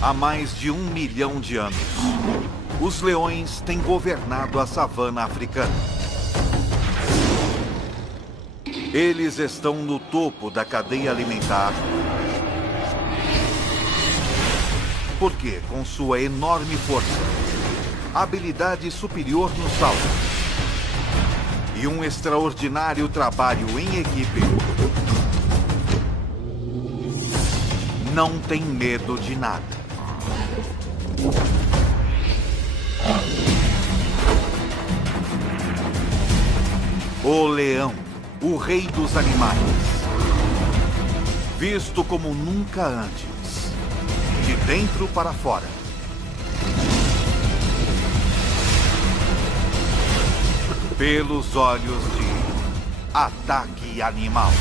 Há mais de 1 milhão de anos, os leões têm governado a savana africana. Eles estão no topo da cadeia alimentar, porque, com sua enorme força, habilidade superior no salto e um extraordinário trabalho em equipe, não tem medo de nada. O leão, o rei dos animais, visto como nunca antes, de dentro para fora. Pelos olhos de Ataque Animal.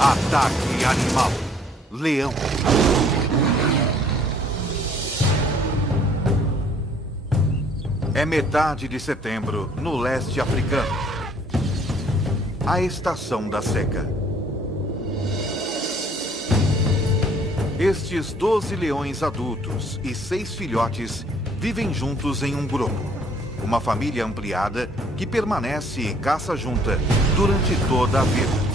Ataque Animal. Leão. É metade de setembro, no leste africano. A estação da seca. Estes 12 leões adultos e 6 filhotes vivem juntos em um grupo. Uma família ampliada que permanece em caça junta durante toda a vida.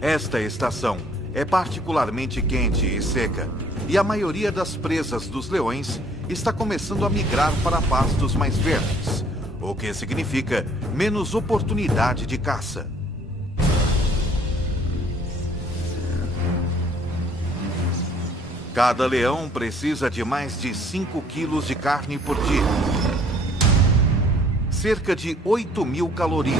Esta estação é particularmente quente e seca, e a maioria das presas dos leões está começando a migrar para pastos mais verdes, o que significa menos oportunidade de caça. Cada leão precisa de mais de 5 quilos de carne por dia. Cerca de 8.000 calorias.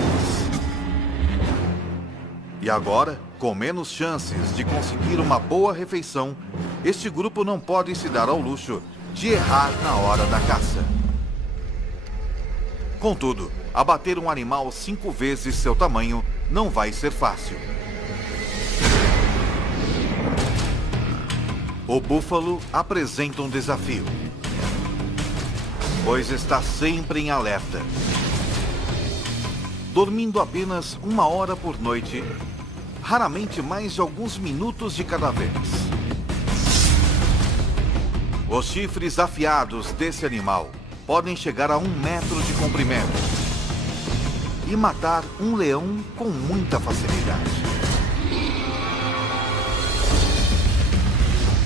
E agora, com menos chances de conseguir uma boa refeição, este grupo não pode se dar ao luxo de errar na hora da caça. Contudo, abater um animal 5 vezes seu tamanho não vai ser fácil. O búfalo apresenta um desafio, pois está sempre em alerta. Dormindo apenas 1 hora por noite, raramente mais de alguns minutos de cada vez. Os chifres afiados desse animal podem chegar a 1 metro de comprimento e matar um leão com muita facilidade.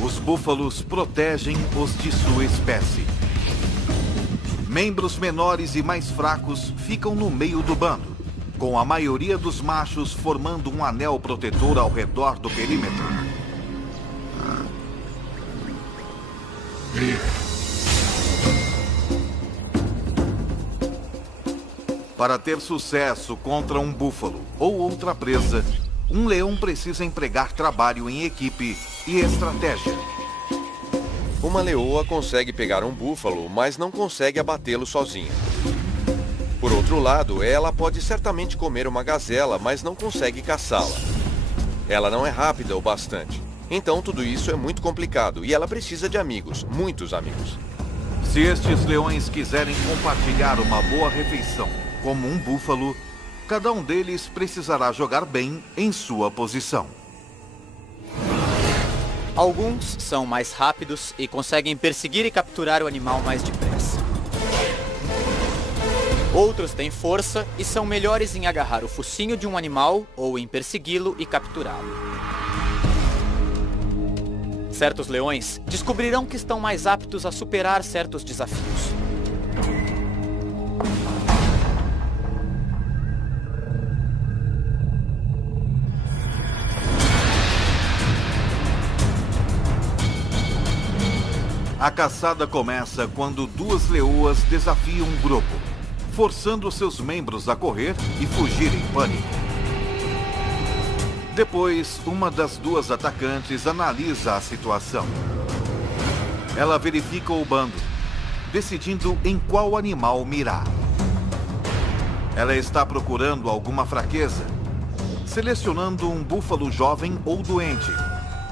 Os búfalos protegem os de sua espécie. Membros menores e mais fracos ficam no meio do bando, com a maioria dos machos formando um anel protetor ao redor do perímetro. Para ter sucesso contra um búfalo ou outra presa, um leão precisa empregar trabalho em equipe e estratégia. Uma leoa consegue pegar um búfalo, mas não consegue abatê-lo sozinha. Por outro lado, ela pode certamente comer uma gazela, mas não consegue caçá-la. Ela não é rápida o bastante. Então tudo isso é muito complicado e ela precisa de amigos, muitos amigos. Se estes leões quiserem compartilhar uma boa refeição, como um búfalo, cada um deles precisará jogar bem em sua posição. Alguns são mais rápidos e conseguem perseguir e capturar o animal mais depressa. Outros têm força e são melhores em agarrar o focinho de um animal ou em persegui-lo e capturá-lo. Certos leões descobrirão que estão mais aptos a superar certos desafios. A caçada começa quando 2 leoas desafiam um grupo, forçando seus membros a correr e fugir em pânico. Depois, uma das 2 atacantes analisa a situação. Ela verifica o bando, decidindo em qual animal mirar. Ela está procurando alguma fraqueza selecionando um búfalo jovem ou doente,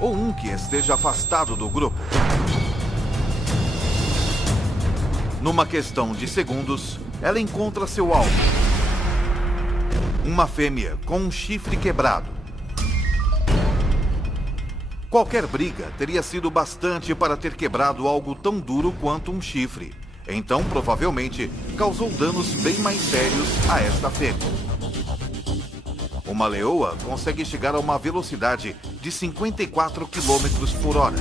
ou um que esteja afastado do grupo. Numa questão de segundos, ela encontra seu alvo. Uma fêmea com um chifre quebrado. Qualquer briga teria sido bastante para ter quebrado algo tão duro quanto um chifre. Então, provavelmente, causou danos bem mais sérios a esta fêmea. Uma leoa consegue chegar a uma velocidade de 54 km por hora.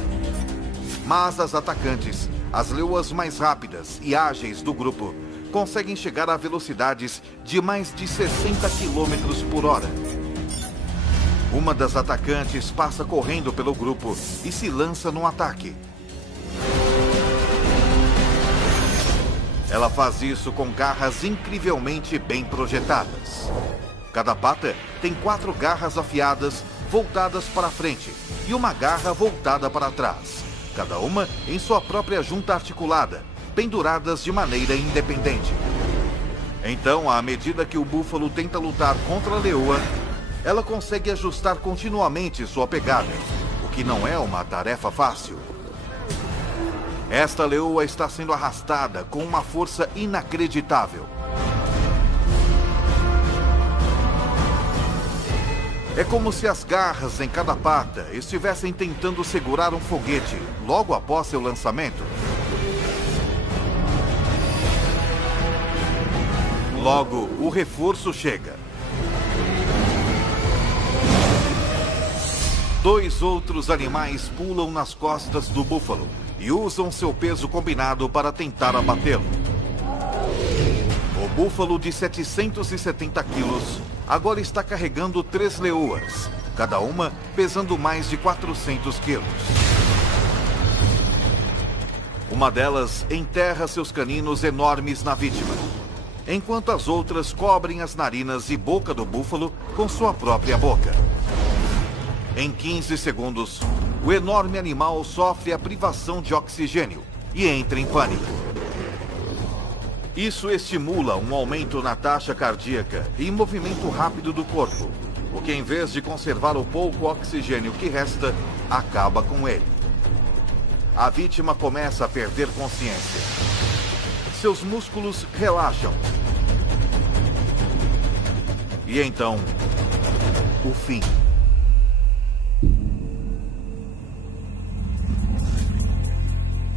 Mas as atacantes, as leoas mais rápidas e ágeis do grupo, conseguem chegar a velocidades de mais de 60 km por hora. Uma das atacantes passa correndo pelo grupo e se lança no ataque. Ela faz isso com garras incrivelmente bem projetadas. Cada pata tem 4 garras afiadas voltadas para frente e uma garra voltada para trás, cada uma em sua própria junta articulada, penduradas de maneira independente. Então, à medida que o búfalo tenta lutar contra a leoa, ela consegue ajustar continuamente sua pegada, o que não é uma tarefa fácil. Esta leoa está sendo arrastada com uma força inacreditável. É como se as garras em cada pata estivessem tentando segurar um foguete logo após seu lançamento. Logo, o reforço chega. 2 outros animais pulam nas costas do búfalo e usam seu peso combinado para tentar abatê-lo. O búfalo de 770 quilos agora está carregando 3 leoas, cada uma pesando mais de 400 quilos. Uma delas enterra seus caninos enormes na vítima, enquanto as outras cobrem as narinas e boca do búfalo com sua própria boca. Em 15 segundos, o enorme animal sofre a privação de oxigênio e entra em pânico. Isso estimula um aumento na taxa cardíaca e movimento rápido do corpo, o que, em vez de conservar o pouco oxigênio que resta, acaba com ele. A vítima começa a perder consciência. Seus músculos relaxam. E então, o fim.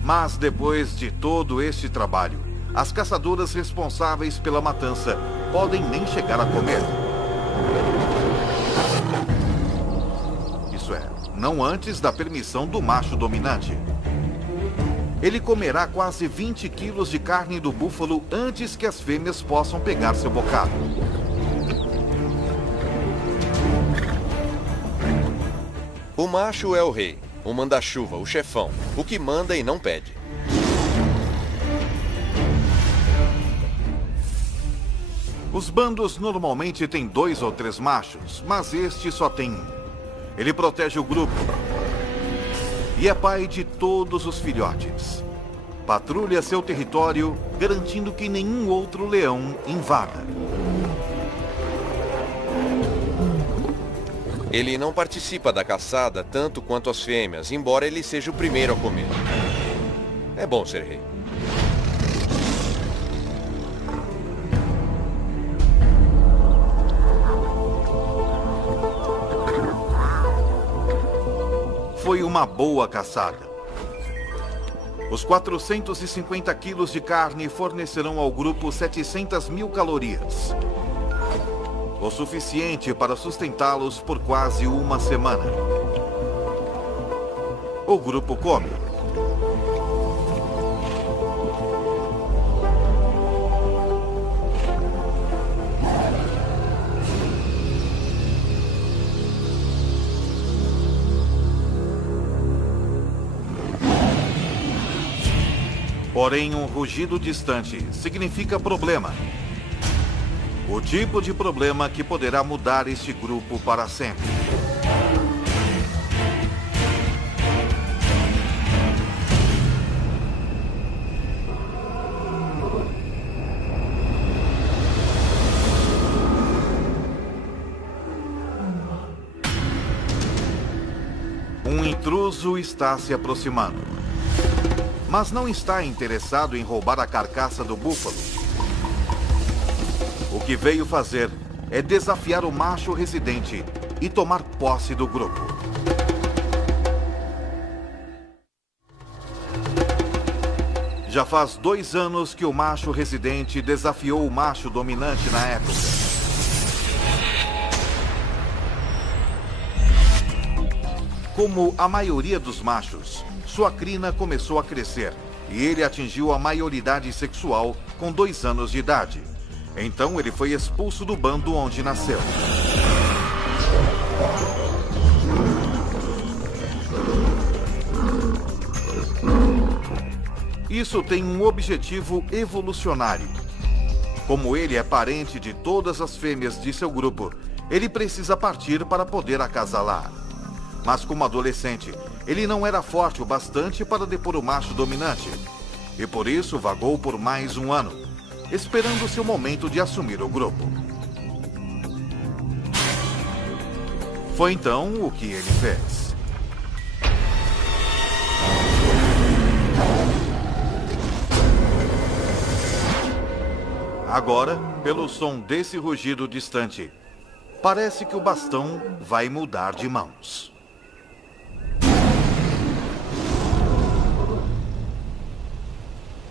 Mas depois de todo este trabalho, as caçadoras responsáveis pela matança podem nem chegar a comer. Isso é, não antes da permissão do macho dominante. Ele comerá quase 20 quilos de carne do búfalo antes que as fêmeas possam pegar seu bocado. O macho é o rei, o manda-chuva, o chefão, o que manda e não pede. Os bandos normalmente têm 2 ou 3 machos, mas este só tem 1. Ele protege o grupo e é pai de todos os filhotes. Patrulha seu território, garantindo que nenhum outro leão invada. Ele não participa da caçada tanto quanto as fêmeas, embora ele seja o primeiro a comer. É bom ser rei. Foi uma boa caçada. Os 450 quilos de carne fornecerão ao grupo 700 mil calorias. O suficiente para sustentá-los por quase uma semana. O grupo come. Porém, um rugido distante significa problema. O tipo de problema que poderá mudar este grupo para sempre. intruso está se aproximando. Mas não está interessado em roubar a carcaça do búfalo. O que veio fazer é desafiar o macho residente e tomar posse do grupo. Já faz 2 anos que o macho residente desafiou o macho dominante na época. Como a maioria dos machos, sua crina começou a crescer e ele atingiu a maioridade sexual com 2 anos de idade. Então ele foi expulso do bando onde nasceu. Isso tem um objetivo evolucionário. Como ele é parente de todas as fêmeas de seu grupo, ele precisa partir para poder acasalar. Mas como adolescente, ele não era forte o bastante para depor o macho dominante. E por isso vagou por mais 1 ano, esperando seu momento de assumir o grupo. Foi então o que ele fez. Agora, pelo som desse rugido distante, parece que o bastão vai mudar de mãos.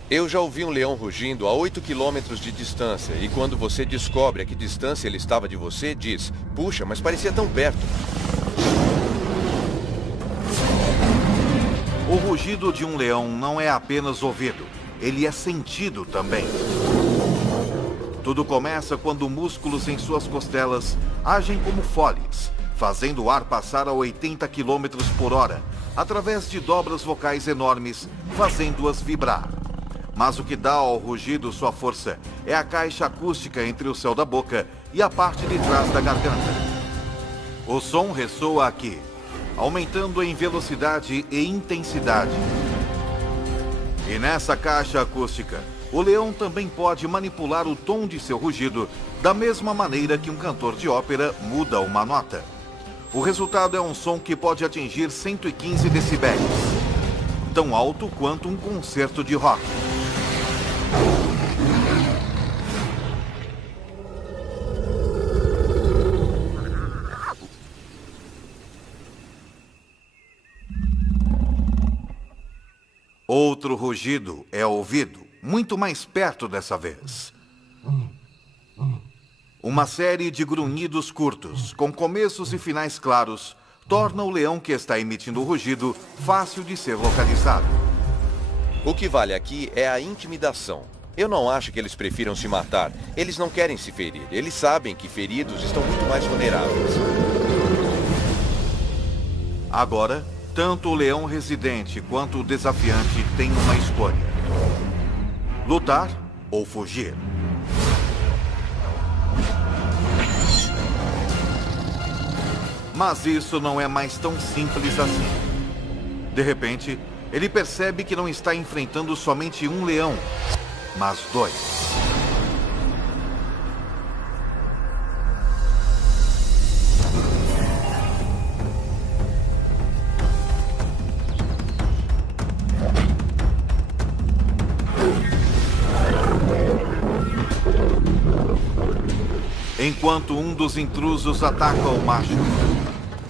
Eu já ouvi um leão rugindo a 8 quilômetros de distância, e quando você descobre a que distância ele estava de você, diz: puxa, mas parecia tão perto. O rugido de um leão não é apenas ouvido, ele é sentido também. Tudo começa quando músculos em suas costelas agem como foles, fazendo o ar passar a 80 km por hora, através de dobras vocais enormes, fazendo-as vibrar. Mas o que dá ao rugido sua força é a caixa acústica entre o céu da boca e a parte de trás da garganta. O som ressoa aqui, aumentando em velocidade e intensidade. E nessa caixa acústica, o leão também pode manipular o tom de seu rugido da mesma maneira que um cantor de ópera muda uma nota. O resultado é um som que pode atingir 115 decibéis, tão alto quanto um concerto de rock. Outro rugido é ouvido, muito mais perto dessa vez. Uma série de grunhidos curtos, com começos e finais claros, torna o leão que está emitindo o rugido fácil de ser localizado. O que vale aqui é a intimidação. Eu não acho que eles prefiram se matar. Eles não querem se ferir. Eles sabem que feridos estão muito mais vulneráveis. Agora, tanto o leão residente quanto o desafiante têm uma escolha: lutar ou fugir. Mas isso não é mais tão simples assim. De repente, ele percebe que não está enfrentando somente um leão, mas 2. Enquanto um dos intrusos ataca o macho,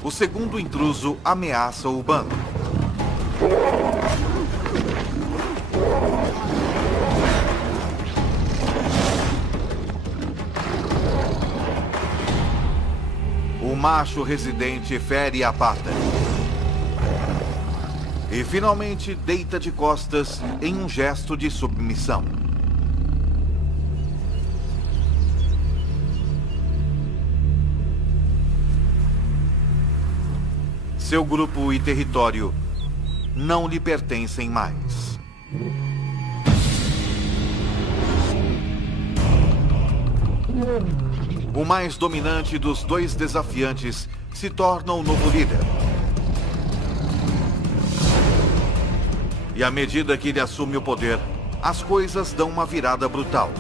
o segundo intruso ameaça o bando. O macho residente fere a pata e finalmente deita de costas em um gesto de submissão. Seu grupo e território não lhe pertencem mais. O mais dominante dos 2 desafiantes se torna o novo líder. E à medida que ele assume o poder, as coisas dão uma virada brutal.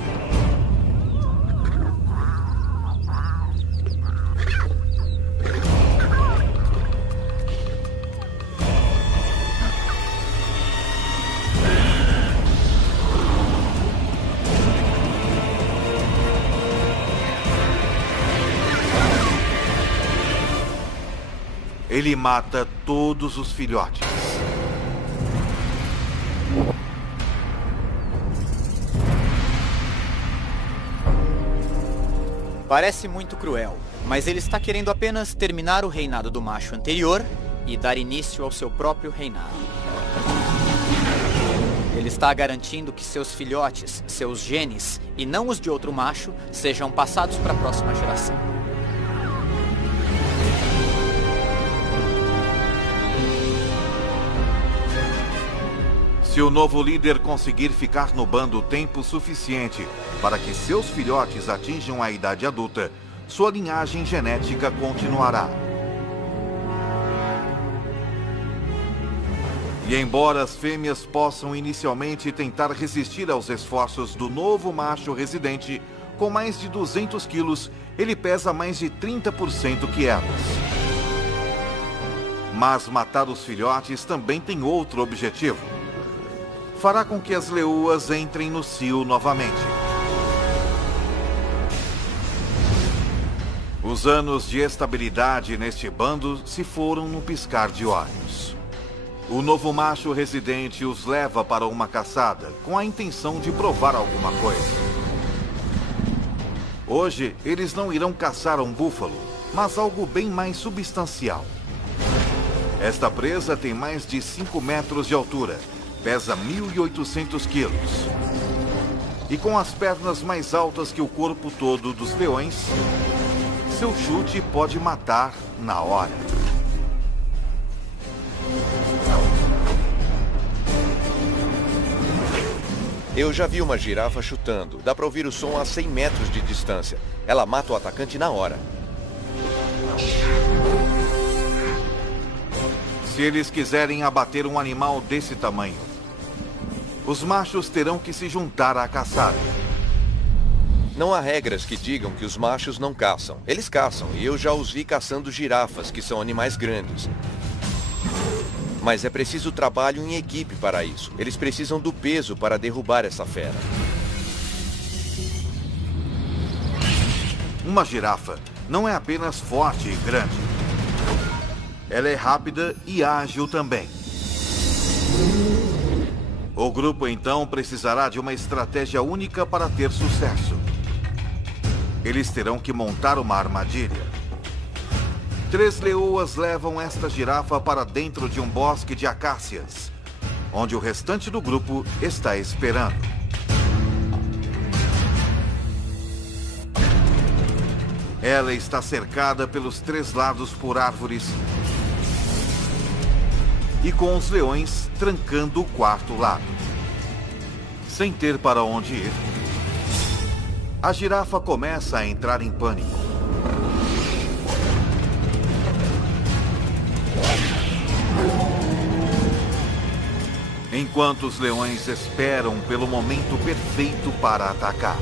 ele mata todos os filhotes. Parece muito cruel, mas ele está querendo apenas terminar o reinado do macho anterior e dar início ao seu próprio reinado. Ele está garantindo que seus filhotes, seus genes, e não os de outro macho, sejam passados para a próxima geração. Se o novo líder conseguir ficar no bando tempo suficiente para que seus filhotes atinjam a idade adulta, sua linhagem genética continuará. E embora as fêmeas possam inicialmente tentar resistir aos esforços do novo macho residente, com mais de 200 quilos, ele pesa mais de 30% que elas. Mas matar os filhotes também tem outro objetivo. Fará com que as leoas entrem no cio novamente. Os anos de estabilidade neste bando se foram no piscar de olhos. O novo macho residente os leva para uma caçada, com a intenção de provar alguma coisa. Hoje, eles não irão caçar um búfalo, mas algo bem mais substancial. Esta presa tem mais de 5 metros de altura, pesa 1.800 quilos. E com as pernas mais altas que o corpo todo dos leões, seu chute pode matar na hora. Eu já vi uma girafa chutando. Dá para ouvir o som a 100 metros de distância. Ela mata o atacante na hora. Se eles quiserem abater um animal desse tamanho, os machos terão que se juntar à caçada. Não há regras que digam que os machos não caçam. Eles caçam, e eu já os vi caçando girafas, que são animais grandes. Mas é preciso trabalho em equipe para isso. Eles precisam do peso para derrubar essa fera. Uma girafa não é apenas forte e grande. Ela é rápida e ágil também. O grupo então precisará de uma estratégia única para ter sucesso. Eles terão que montar uma armadilha. 3 leoas levam esta girafa para dentro de um bosque de acácias, onde o restante do grupo está esperando. Ela está cercada pelos 3 lados por árvores e com os leões trancando o quarto lado. Sem ter para onde ir, a girafa começa a entrar em pânico. Enquanto os leões esperam pelo momento perfeito para atacar.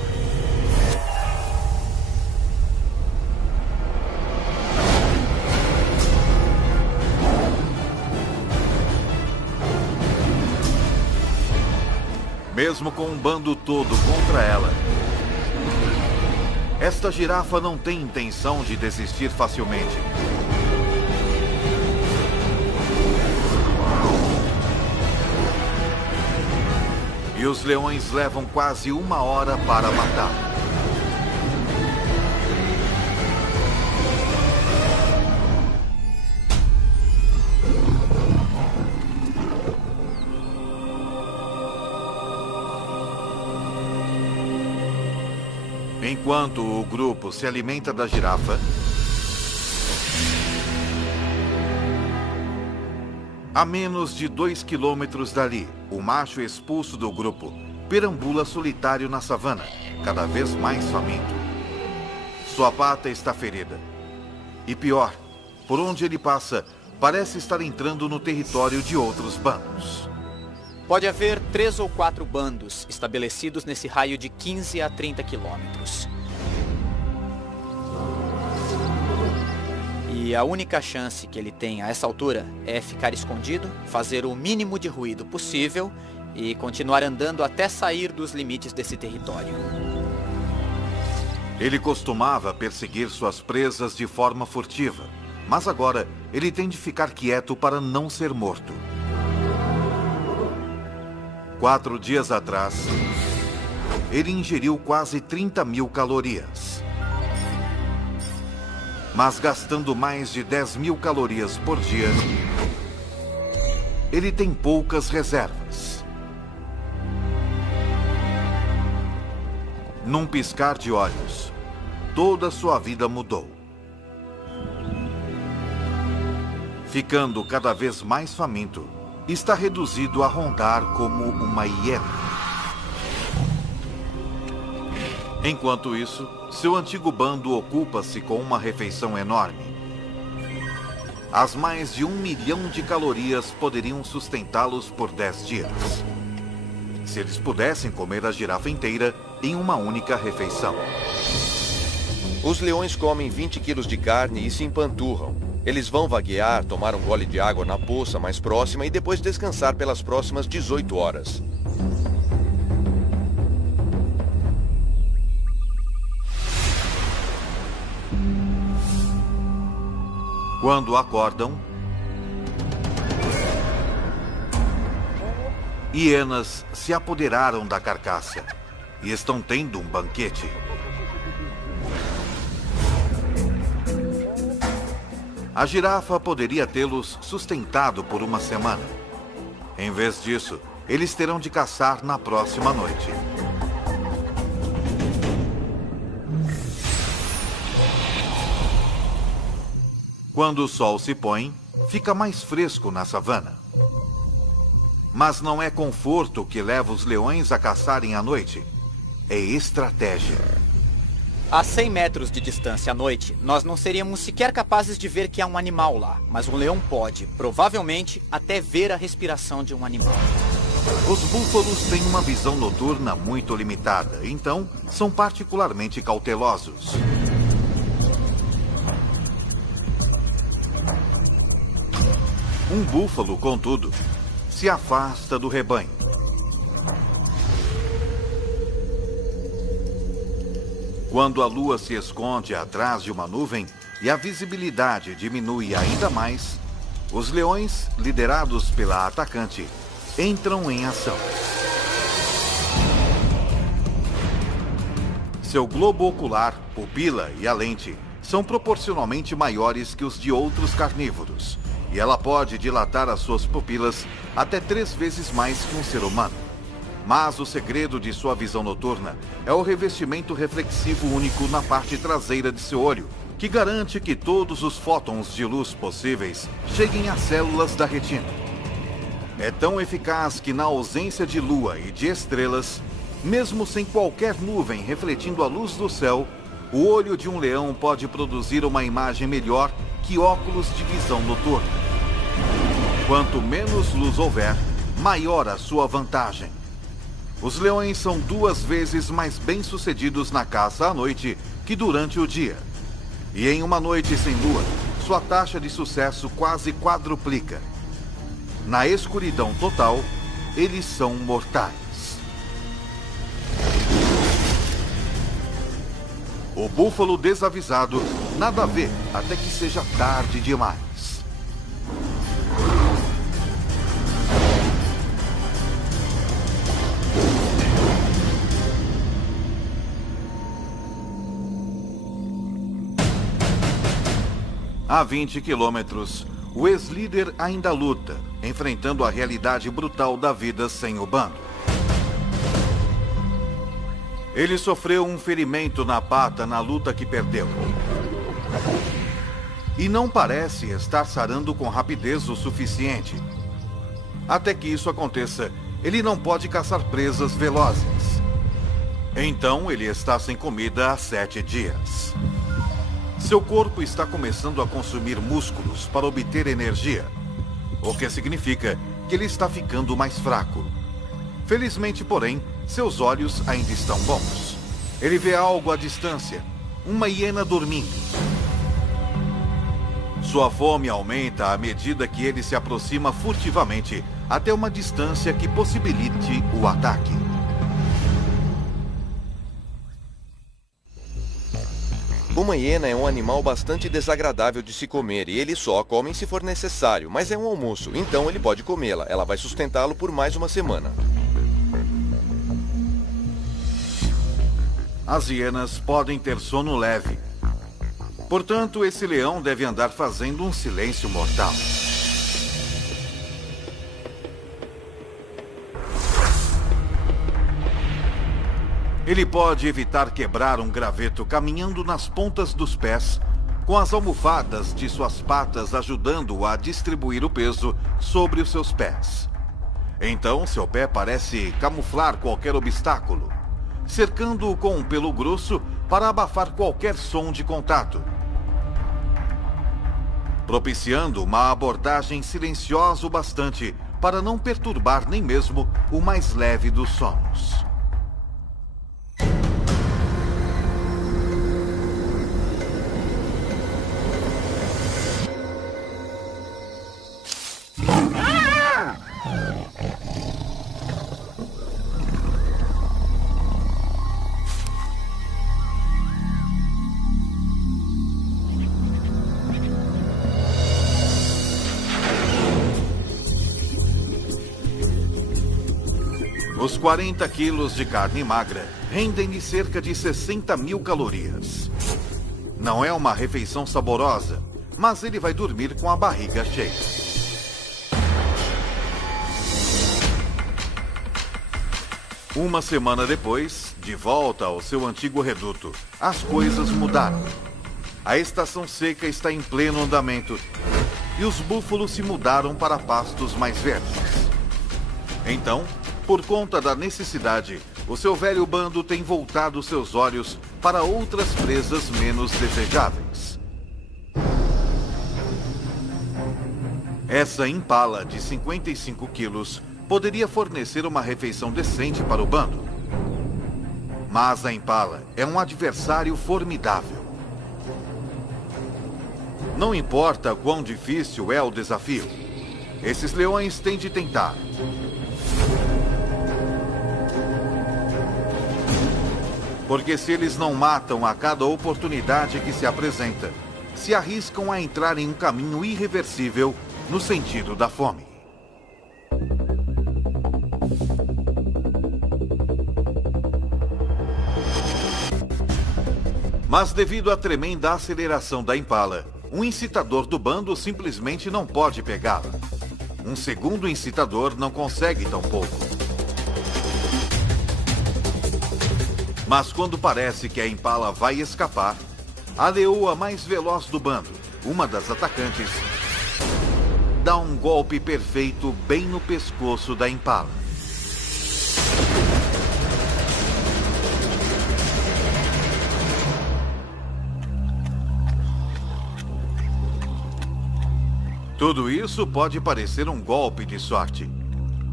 Mesmo com um bando todo contra ela, esta girafa não tem intenção de desistir facilmente. E os leões levam quase 1 hora para matá-la. Enquanto o grupo se alimenta da girafa, a menos de 2 quilômetros dali, o macho expulso do grupo perambula solitário na savana, cada vez mais faminto. Sua pata está ferida. E pior, por onde ele passa, parece estar entrando no território de outros bandos. Pode haver 3 ou 4 bandos estabelecidos nesse raio de 15 a 30 quilômetros. E a única chance que ele tem a essa altura é ficar escondido, fazer o mínimo de ruído possível e continuar andando até sair dos limites desse território. Ele costumava perseguir suas presas de forma furtiva, mas agora ele tem de ficar quieto para não ser morto. 4 dias atrás, ele ingeriu quase 30.000 calorias. Mas gastando mais de 10.000 calorias por dia, ele tem poucas reservas. Num piscar de olhos, toda sua vida mudou. Ficando cada vez mais faminto, está reduzido a rondar como uma hiena. Enquanto isso, seu antigo bando ocupa-se com uma refeição enorme. As mais de 1 milhão de calorias poderiam sustentá-los por 10 dias. Se eles pudessem comer a girafa inteira em uma única refeição. Os leões comem 20 quilos de carne e se empanturram. Eles vão vaguear, tomar um gole de água na poça mais próxima e depois descansar pelas próximas 18 horas. Quando acordam, hienas se apoderaram da carcaça e estão tendo um banquete. A girafa poderia tê-los sustentado por uma semana. Em vez disso, eles terão de caçar na próxima noite. Quando o sol se põe, fica mais fresco na savana. Mas não é conforto que leva os leões a caçarem à noite. É estratégia. A 100 metros de distância à noite, nós não seríamos sequer capazes de ver que há um animal lá. Mas um leão pode, provavelmente, até ver a respiração de um animal. Os búfalos têm uma visão noturna muito limitada, então são particularmente cautelosos. Um búfalo, contudo, se afasta do rebanho. Quando a lua se esconde atrás de uma nuvem e a visibilidade diminui ainda mais, os leões, liderados pela atacante, entram em ação. Seu globo ocular, pupila e a lente são proporcionalmente maiores que os de outros carnívoros, e ela pode dilatar as suas pupilas até 3 vezes mais que um ser humano. Mas o segredo de sua visão noturna é o revestimento reflexivo único na parte traseira de seu olho, que garante que todos os fótons de luz possíveis cheguem às células da retina. É tão eficaz que na ausência de lua e de estrelas, mesmo sem qualquer nuvem refletindo a luz do céu, o olho de um leão pode produzir uma imagem melhor que óculos de visão noturna. Quanto menos luz houver, maior a sua vantagem. Os leões são 2 vezes mais bem-sucedidos na caça à noite que durante o dia. E em uma noite sem lua, sua taxa de sucesso quase quadruplica. Na escuridão total, eles são mortais. O búfalo desavisado nada vê até que seja tarde demais. A 20 quilômetros, o ex-líder ainda luta, enfrentando a realidade brutal da vida sem o bando. Ele sofreu um ferimento na pata na luta que perdeu. E não parece estar sarando com rapidez o suficiente. Até que isso aconteça, ele não pode caçar presas velozes. Então ele está sem comida há 7 dias. Seu corpo está começando a consumir músculos para obter energia, o que significa que ele está ficando mais fraco. Felizmente, porém, seus olhos ainda estão bons. Ele vê algo à distância, uma hiena dormindo. Sua fome aumenta à medida que ele se aproxima furtivamente até uma distância que possibilite o ataque. Uma hiena é um animal bastante desagradável de se comer e ele só come se for necessário, mas é um almoço, então ele pode comê-la. Ela vai sustentá-lo por mais uma semana. As hienas podem ter sono leve. Portanto, esse leão deve andar fazendo um silêncio mortal. Ele pode evitar quebrar um graveto caminhando nas pontas dos pés, com as almofadas de suas patas ajudando-o a distribuir o peso sobre os seus pés. Então, seu pé parece camuflar qualquer obstáculo, cercando-o com um pelo grosso para abafar qualquer som de contato, propiciando uma abordagem silenciosa o bastante para não perturbar nem mesmo o mais leve dos sonos. Os 40 quilos de carne magra rendem-lhe cerca de 60.000 calorias. Não é uma refeição saborosa, mas ele vai dormir com a barriga cheia. Uma semana depois, de volta ao seu antigo reduto, as coisas mudaram. A estação seca está em pleno andamento e os búfalos se mudaram para pastos mais verdes. Então, por conta da necessidade, o seu velho bando tem voltado seus olhos para outras presas menos desejáveis. Essa impala de 55 quilos poderia fornecer uma refeição decente para o bando. Mas a impala é um adversário formidável. Não importa quão difícil é o desafio, esses leões têm de tentar. Porque se eles não matam a cada oportunidade que se apresenta, se arriscam a entrar em um caminho irreversível no sentido da fome. Mas devido à tremenda aceleração da impala, um incitador do bando simplesmente não pode pegá-la. Um segundo incitador não consegue tão pouco. Mas quando parece que a impala vai escapar, a leoa mais veloz do bando, uma das atacantes, dá um golpe perfeito bem no pescoço da impala. Tudo isso pode parecer um golpe de sorte,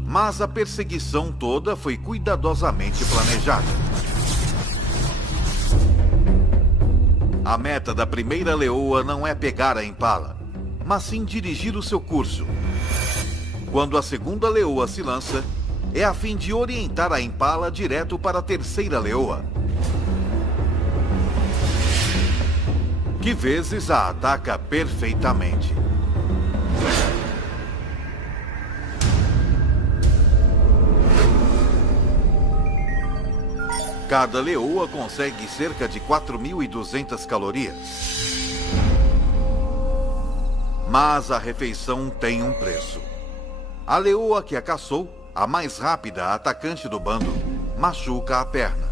mas a perseguição toda foi cuidadosamente planejada. A meta da primeira leoa não é pegar a impala, mas sim dirigir o seu curso. Quando a segunda leoa se lança, é a fim de orientar a impala direto para a terceira leoa, que vezes a ataca perfeitamente. Cada leoa consegue cerca de 4.200 calorias. Mas a refeição tem um preço. A leoa que a caçou, a mais rápida atacante do bando, machuca a perna.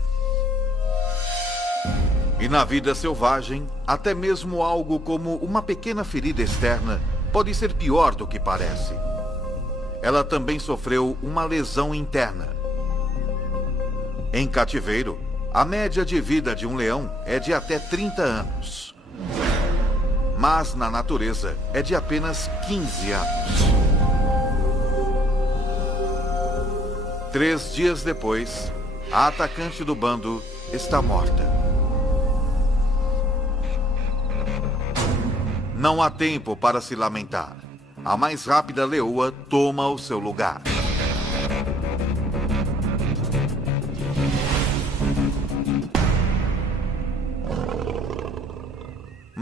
E na vida selvagem, até mesmo algo como uma pequena ferida externa pode ser pior do que parece. Ela também sofreu uma lesão interna. Em cativeiro, a média de vida de um leão é de até 30 anos. Mas na natureza é de apenas 15 anos. 3 dias depois, a atacante do bando está morta. Não há tempo para se lamentar. A mais rápida leoa toma o seu lugar.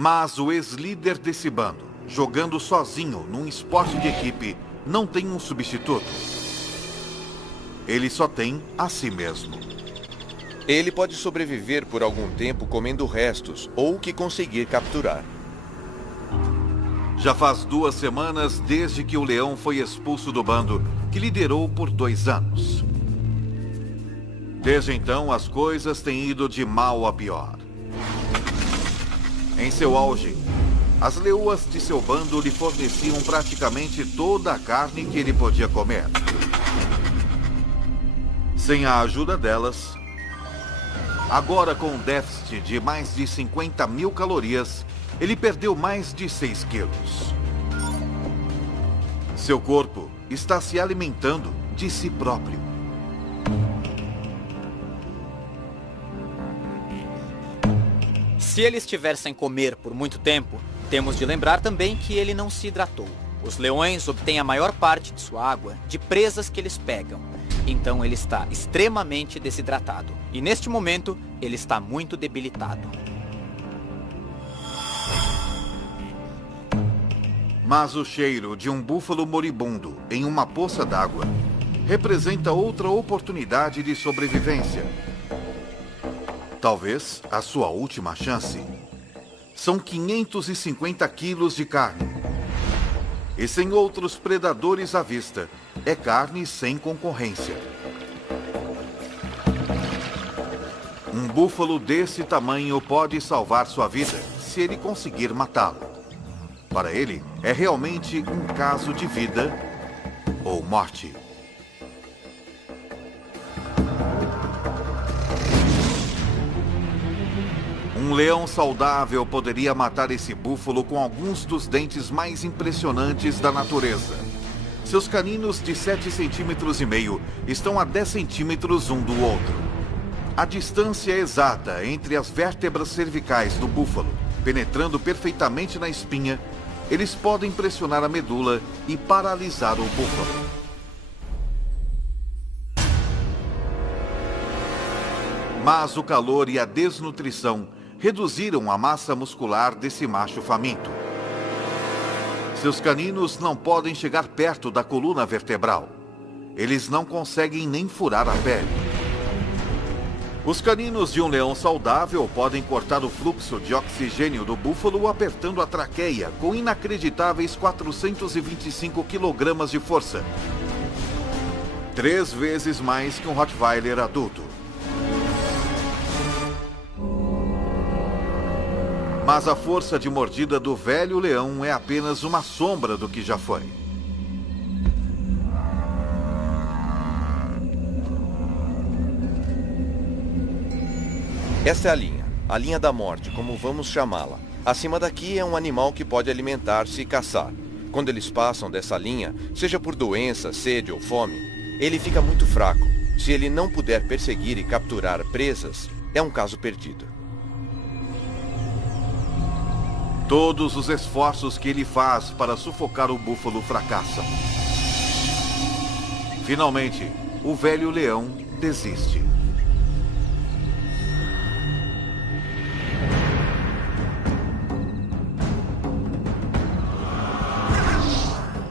Mas o ex-líder desse bando, jogando sozinho num esporte de equipe, não tem um substituto. Ele só tem a si mesmo. Ele pode sobreviver por algum tempo comendo restos ou o que conseguir capturar. Já faz 2 semanas desde que o leão foi expulso do bando, que liderou por 2 anos. Desde então, as coisas têm ido de mal a pior. Em seu auge, as leoas de seu bando lhe forneciam praticamente toda a carne que ele podia comer. Sem a ajuda delas, agora com um déficit de mais de 50.000 calorias, ele perdeu mais de 6 quilos. Seu corpo está se alimentando de si próprio. Se ele estiver sem comer por muito tempo, temos de lembrar também que ele não se hidratou. Os leões obtêm a maior parte de sua água de presas que eles pegam. Então ele está extremamente desidratado. E neste momento, ele está muito debilitado. Mas o cheiro de um búfalo moribundo em uma poça d'água representa outra oportunidade de sobrevivência. Talvez a sua última chance. São 550 quilos de carne. E sem outros predadores à vista, é carne sem concorrência. Um búfalo desse tamanho pode salvar sua vida se ele conseguir matá-lo. Para ele, é realmente um caso de vida ou morte. Um leão saudável poderia matar esse búfalo com alguns dos dentes mais impressionantes da natureza. Seus caninos de 7,5 centímetros estão a 10 centímetros um do outro. A distância exata entre as vértebras cervicais do búfalo, penetrando perfeitamente na espinha, eles podem pressionar a medula e paralisar o búfalo. Mas o calor e a desnutrição reduziram a massa muscular desse macho faminto. Seus caninos não podem chegar perto da coluna vertebral. Eles não conseguem nem furar a pele. Os caninos de um leão saudável podem cortar o fluxo de oxigênio do búfalo apertando a traqueia com inacreditáveis 425 quilogramas de força. 3 vezes mais que um Rottweiler adulto. Mas a força de mordida do velho leão é apenas uma sombra do que já foi. Esta é a linha da morte, como vamos chamá-la. Acima daqui é um animal que pode alimentar-se e caçar. Quando eles passam dessa linha, seja por doença, sede ou fome, ele fica muito fraco. Se ele não puder perseguir e capturar presas, é um caso perdido. Todos os esforços que ele faz para sufocar o búfalo fracassam. Finalmente, o velho leão desiste.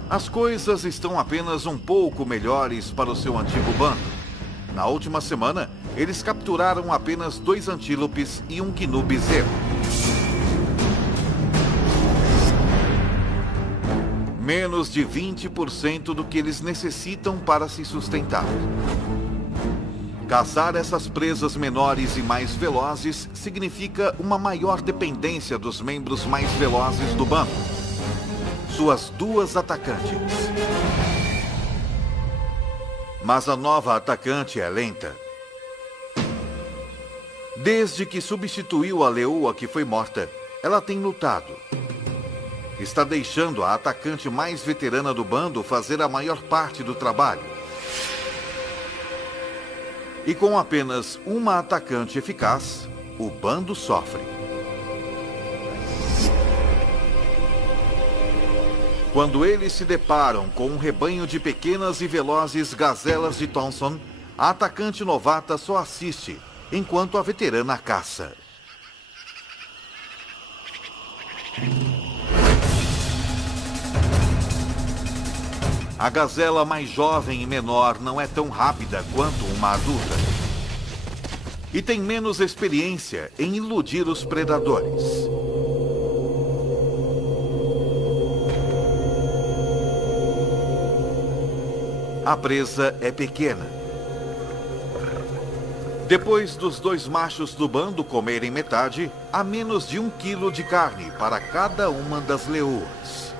As coisas estão apenas um pouco melhores para o seu antigo bando. Na última semana, eles capturaram apenas 2 antílopes e um gnu bezerro. Menos de 20% do que eles necessitam para se sustentar. Caçar essas presas menores e mais velozes significa uma maior dependência dos membros mais velozes do bando. Suas 2 atacantes. Mas a nova atacante é lenta. Desde que substituiu a leoa que foi morta, ela tem lutado. Está deixando a atacante mais veterana do bando fazer a maior parte do trabalho. E com apenas uma atacante eficaz, o bando sofre. Quando eles se deparam com um rebanho de pequenas e velozes gazelas de Thompson, a atacante novata só assiste, enquanto a veterana caça. A gazela mais jovem e menor não é tão rápida quanto uma adulta. E tem menos experiência em iludir os predadores. A presa é pequena. Depois dos dois machos do bando comerem metade, há menos de 1 quilo de carne para cada uma das leoas.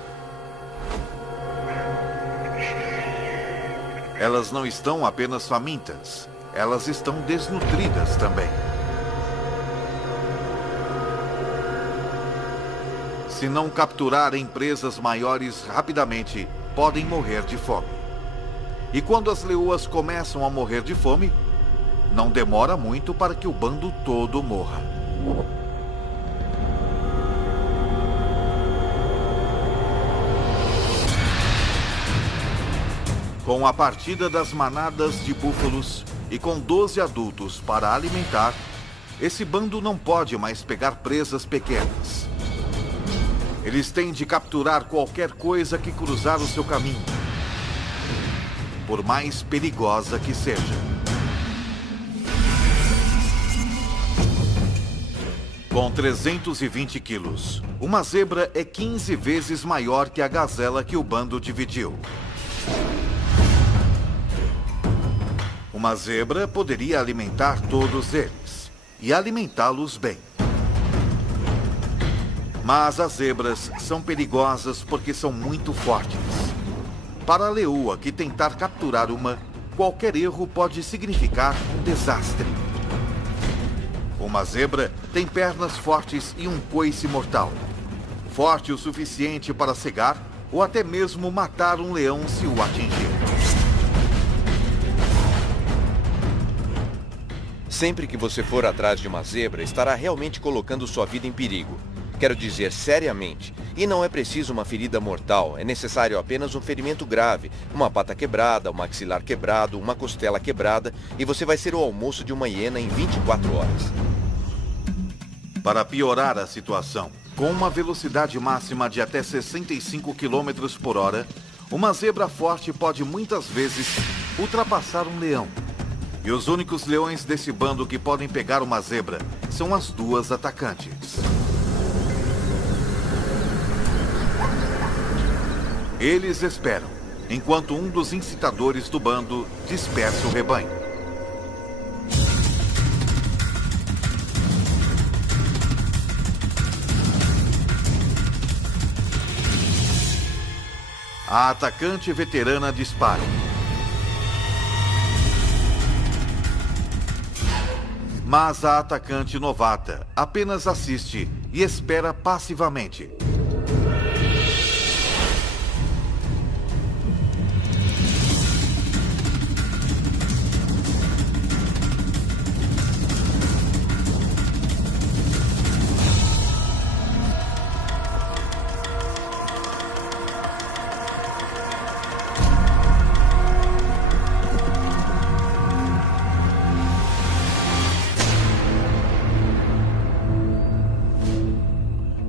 Elas não estão apenas famintas, elas estão desnutridas também. Se não capturarem presas maiores rapidamente, podem morrer de fome. E quando as leoas começam a morrer de fome, não demora muito para que o bando todo morra. Com a partida das manadas de búfalos e com 12 adultos para alimentar, esse bando não pode mais pegar presas pequenas. Eles têm de capturar qualquer coisa que cruzar o seu caminho, por mais perigosa que seja. Com 320 quilos, uma zebra é 15 vezes maior que a gazela que o bando dividiu. Uma zebra poderia alimentar todos eles, e alimentá-los bem. Mas as zebras são perigosas porque são muito fortes. Para a leoa que tentar capturar uma, qualquer erro pode significar um desastre. Uma zebra tem pernas fortes e um coice mortal. Forte o suficiente para cegar ou até mesmo matar um leão se o atingir. Sempre que você for atrás de uma zebra, estará realmente colocando sua vida em perigo. Quero dizer, seriamente. E não é preciso uma ferida mortal, é necessário apenas um ferimento grave, uma pata quebrada, um maxilar quebrado, uma costela quebrada, e você vai ser o almoço de uma hiena em 24 horas. Para piorar a situação, com uma velocidade máxima de até 65 km por hora, uma zebra forte pode muitas vezes ultrapassar um leão. E os únicos leões desse bando que podem pegar uma zebra são as duas atacantes. Eles esperam, enquanto um dos incitadores do bando dispersa o rebanho. A atacante veterana dispara. Mas a atacante novata apenas assiste e espera passivamente.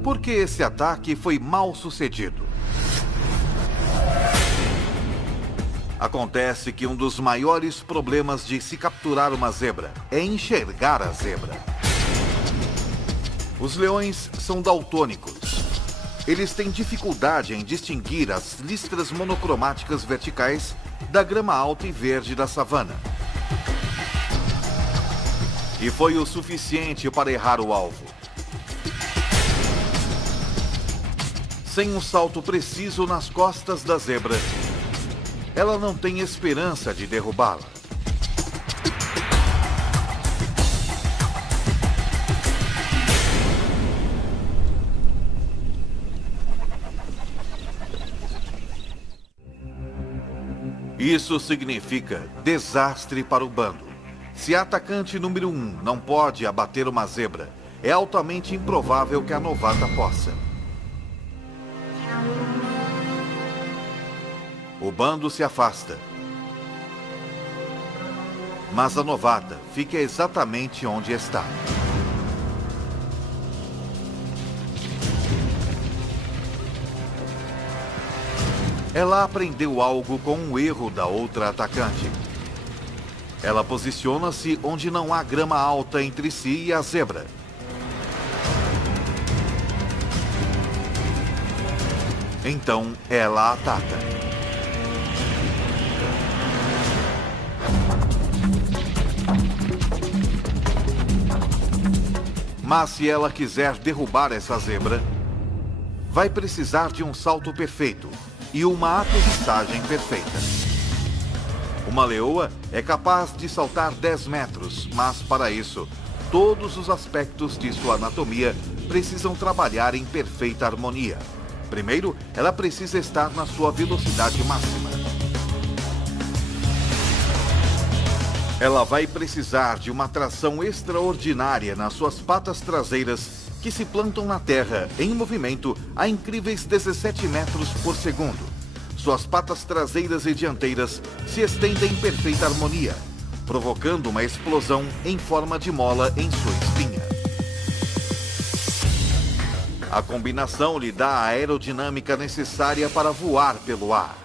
Porque esse ataque foi mal sucedido. Acontece que um dos maiores problemas de se capturar uma zebra é enxergar a zebra. Os leões são daltônicos. Eles têm dificuldade em distinguir as listras monocromáticas verticais da grama alta e verde da savana. E foi o suficiente para errar o alvo. Sem um salto preciso nas costas da zebra, ela não tem esperança de derrubá-la. Isso significa desastre para o bando. Se a atacante número 1 não pode abater uma zebra, é altamente improvável que a novata possa. O bando se afasta. Mas a novata fica exatamente onde está. Ela aprendeu algo com um erro da outra atacante. Ela posiciona-se onde não há grama alta entre si e a zebra. Então, ela ataca. Mas se ela quiser derrubar essa zebra, vai precisar de um salto perfeito e uma aterrissagem perfeita. Uma leoa é capaz de saltar 10 metros, mas para isso, todos os aspectos de sua anatomia precisam trabalhar em perfeita harmonia. Primeiro, ela precisa estar na sua velocidade máxima. Ela vai precisar de uma tração extraordinária nas suas patas traseiras, que se plantam na terra em movimento a incríveis 17 metros por segundo. Suas patas traseiras e dianteiras se estendem em perfeita harmonia, provocando uma explosão em forma de mola em sua espinha. A combinação lhe dá a aerodinâmica necessária para voar pelo ar.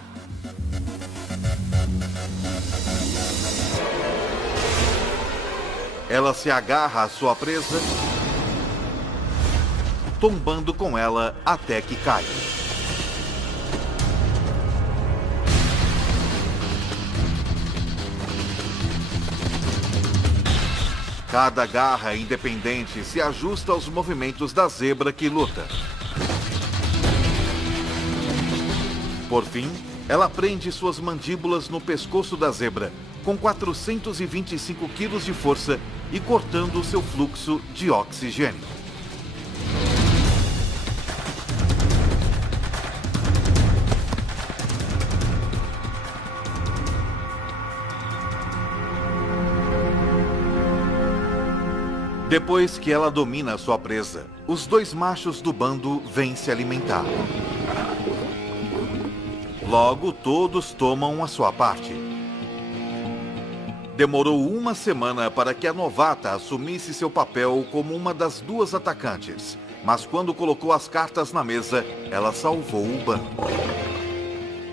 Ela se agarra à sua presa, tombando com ela até que cai. Cada garra independente se ajusta aos movimentos da zebra que luta. Por fim, ela prende suas mandíbulas no pescoço da zebra, com 425 quilos de força e cortando o seu fluxo de oxigênio. Depois que ela domina sua presa, os dois machos do bando vêm se alimentar. Logo, todos tomam a sua parte. Demorou uma semana para que a novata assumisse seu papel como uma das duas atacantes, mas quando colocou as cartas na mesa, ela salvou o bando.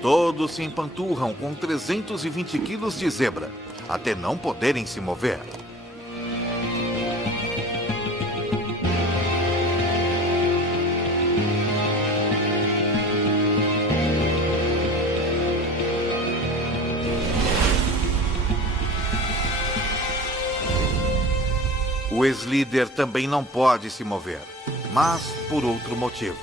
Todos se empanturram com 320 quilos de zebra, até não poderem se mover. O ex-líder também não pode se mover, mas por outro motivo.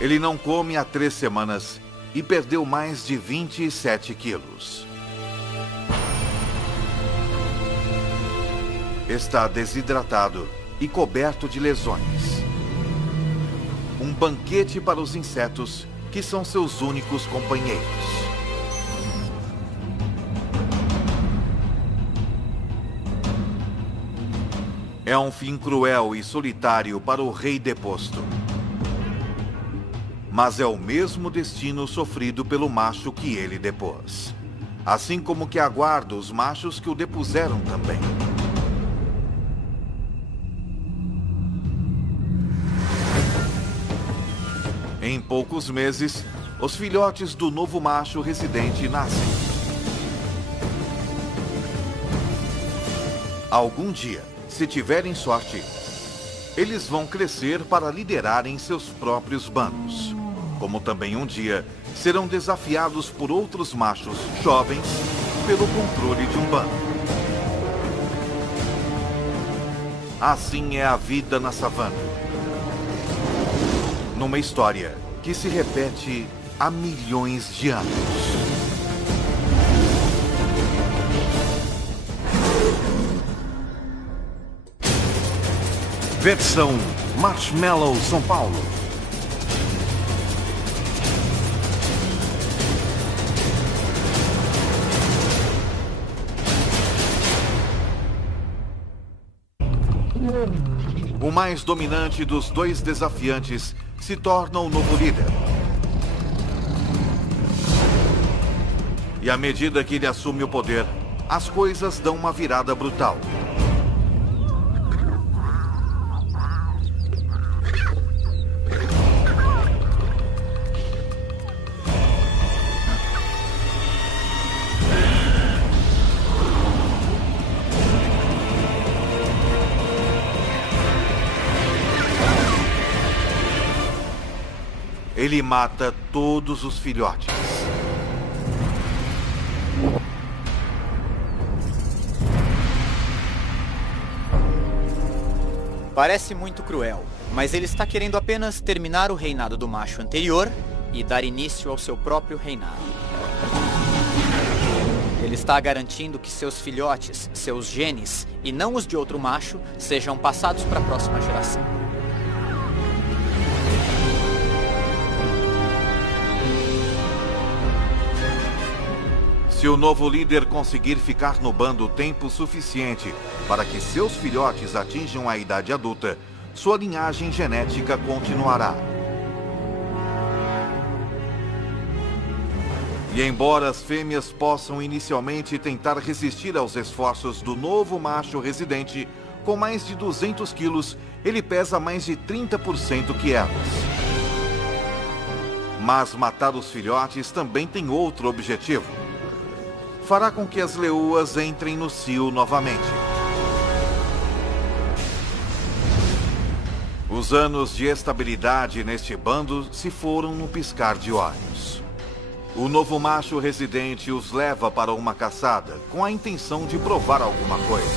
Ele não come há 3 semanas e perdeu mais de 27 quilos. Está desidratado e coberto de lesões. Um banquete para os insetos, que são seus únicos companheiros. É um fim cruel e solitário para o rei deposto. Mas é o mesmo destino sofrido pelo macho que ele depôs. Assim como que aguarda os machos que o depuseram também. Em poucos meses, os filhotes do novo macho residente nascem. Algum dia, se tiverem sorte, eles vão crescer para liderarem seus próprios bandos. Como também um dia serão desafiados por outros machos jovens pelo controle de um bando. Assim é a vida na savana. Numa história que se repete há milhões de anos. Versão Marshmallow São Paulo. O mais dominante dos dois desafiantes se torna o novo líder. E à medida que ele assume o poder, as coisas dão uma virada brutal. ele mata todos os filhotes. Parece muito cruel, mas ele está querendo apenas terminar o reinado do macho anterior e dar início ao seu próprio reinado. Ele está garantindo que seus filhotes, seus genes, e não os de outro macho, sejam passados para a próxima geração. Se o novo líder conseguir ficar no bando tempo suficiente para que seus filhotes atinjam a idade adulta, sua linhagem genética continuará. E embora as fêmeas possam inicialmente tentar resistir aos esforços do novo macho residente, com mais de 200 quilos, ele pesa mais de 30% que elas. Mas matar os filhotes também tem outro objetivo. Fará com que as leoas entrem no cio novamente. Os anos de estabilidade neste bando se foram num piscar de olhos. O novo macho residente os leva para uma caçada, com a intenção de provar alguma coisa.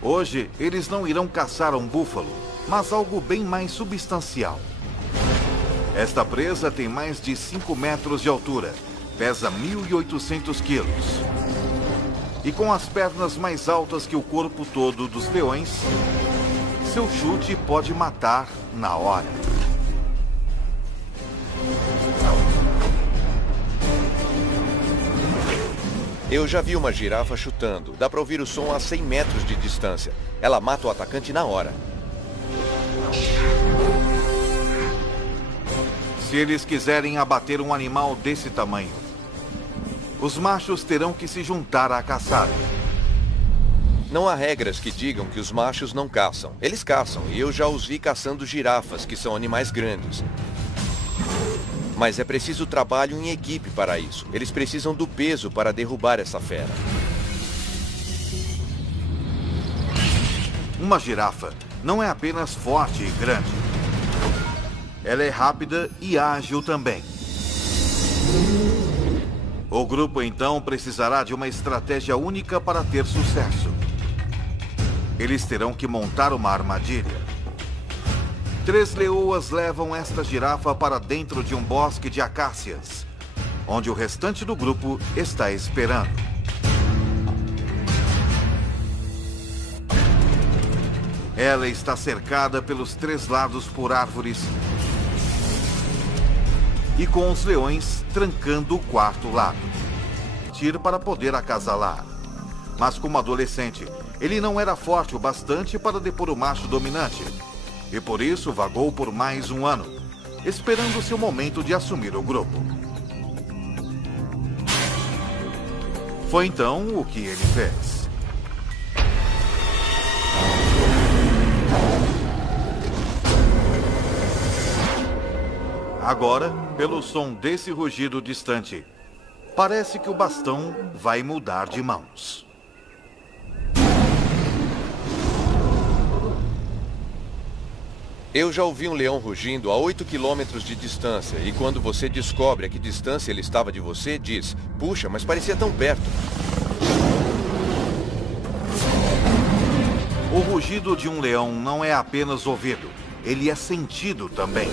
Hoje, eles não irão caçar um búfalo, mas algo bem mais substancial. Esta presa tem mais de 5 metros de altura, pesa 1.800 quilos. E com as pernas mais altas que o corpo todo dos leões, seu chute pode matar na hora. Eu já vi uma girafa chutando. Dá para ouvir o som a 100 metros de distância. Ela mata o atacante na hora. Se eles quiserem abater um animal desse tamanho, os machos terão que se juntar à caçada. Não há regras que digam que os machos não caçam. Eles caçam, e eu já os vi caçando girafas, que são animais grandes. Mas é preciso trabalho em equipe para isso. Eles precisam do peso para derrubar essa fera. Uma girafa não é apenas forte e grande. Ela é rápida e ágil também. O grupo, então, precisará de uma estratégia única para ter sucesso. Eles terão que montar uma armadilha. 3 leoas levam esta girafa para dentro de um bosque de acácias, onde o restante do grupo está esperando. Ela está cercada pelos 3 lados por árvores e com os leões trancando o 4º lado. Tiro para poder acasalar. Mas como adolescente, ele não era forte o bastante para depor o macho dominante. E por isso vagou por mais um ano, esperando seu momento de assumir o grupo. Foi então o que ele fez. Agora, pelo som desse rugido distante, parece que o bastão vai mudar de mãos. Eu já ouvi um leão rugindo a 8 quilômetros de distância, e quando você descobre a que distância ele estava de você, diz: puxa, mas parecia tão perto. O rugido de um leão não é apenas ouvido, ele é sentido também.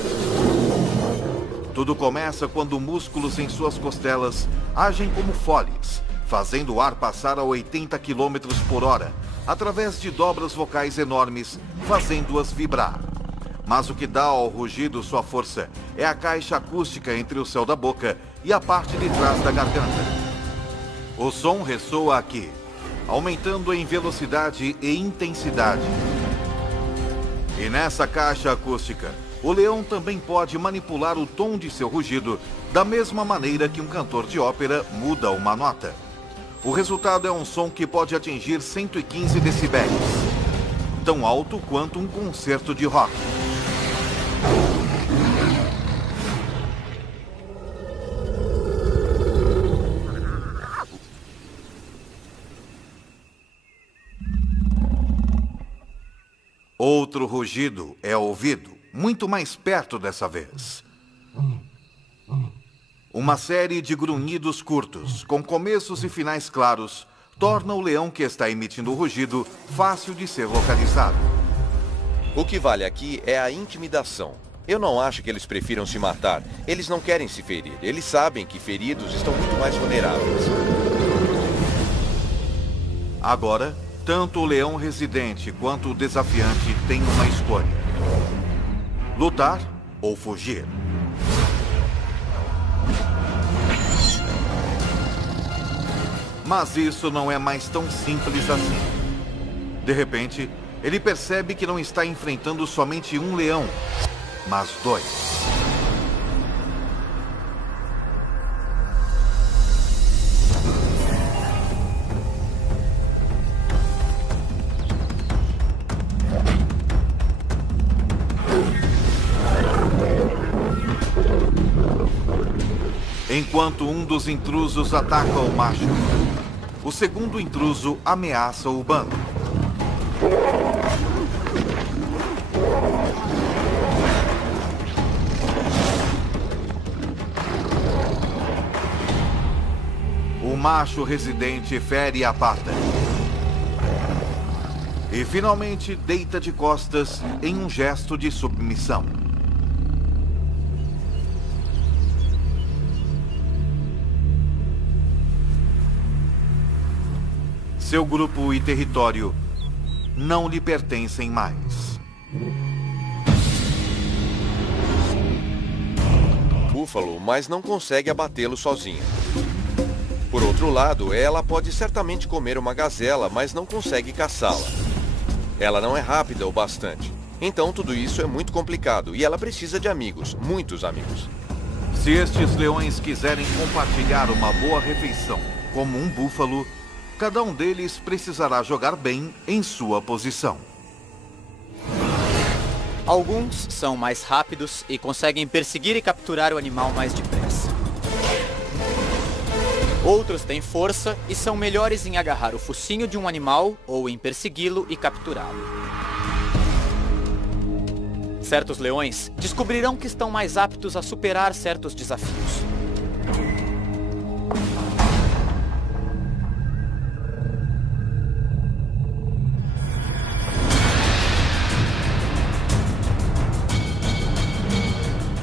Tudo começa quando músculos em suas costelas agem como folies, fazendo o ar passar a 80 km por hora, através de dobras vocais enormes, fazendo-as vibrar. Mas o que dá ao rugido sua força é a caixa acústica entre o céu da boca e a parte de trás da garganta. O som ressoa aqui, aumentando em velocidade e intensidade. E nessa caixa acústica, o leão também pode manipular o tom de seu rugido da mesma maneira que um cantor de ópera muda uma nota. O resultado é um som que pode atingir 115 decibéis, tão alto quanto um concerto de rock. Outro rugido é ouvido, muito mais perto dessa vez. Uma série de grunhidos curtos, com começos e finais claros, torna o leão que está emitindo o rugido fácil de ser localizado. O que vale aqui é a intimidação. Eu não acho que eles prefiram se matar. Eles não querem se ferir. Eles sabem que feridos estão muito mais vulneráveis. Agora, tanto o leão residente quanto o desafiante têm uma escolha: lutar ou fugir. Mas isso não é mais tão simples assim. De repente, ele percebe que não está enfrentando somente um leão, mas dois. Enquanto um dos intrusos ataca o macho, o segundo intruso ameaça o bando. O macho residente fere a pata e finalmente deita de costas em um gesto de submissão. Seu grupo e território não lhe pertencem mais. Búfalo, mas não consegue abatê-lo sozinha. Por outro lado, ela pode certamente comer uma gazela, mas não consegue caçá-la. Ela não é rápida o bastante. Então tudo isso é muito complicado e ela precisa de amigos, muitos amigos. Se estes leões quiserem compartilhar uma boa refeição como um búfalo, cada um deles precisará jogar bem em sua posição. Alguns são mais rápidos e conseguem perseguir e capturar o animal mais depressa. Outros têm força e são melhores em agarrar o focinho de um animal ou em persegui-lo e capturá-lo. Certos leões descobrirão que estão mais aptos a superar certos desafios.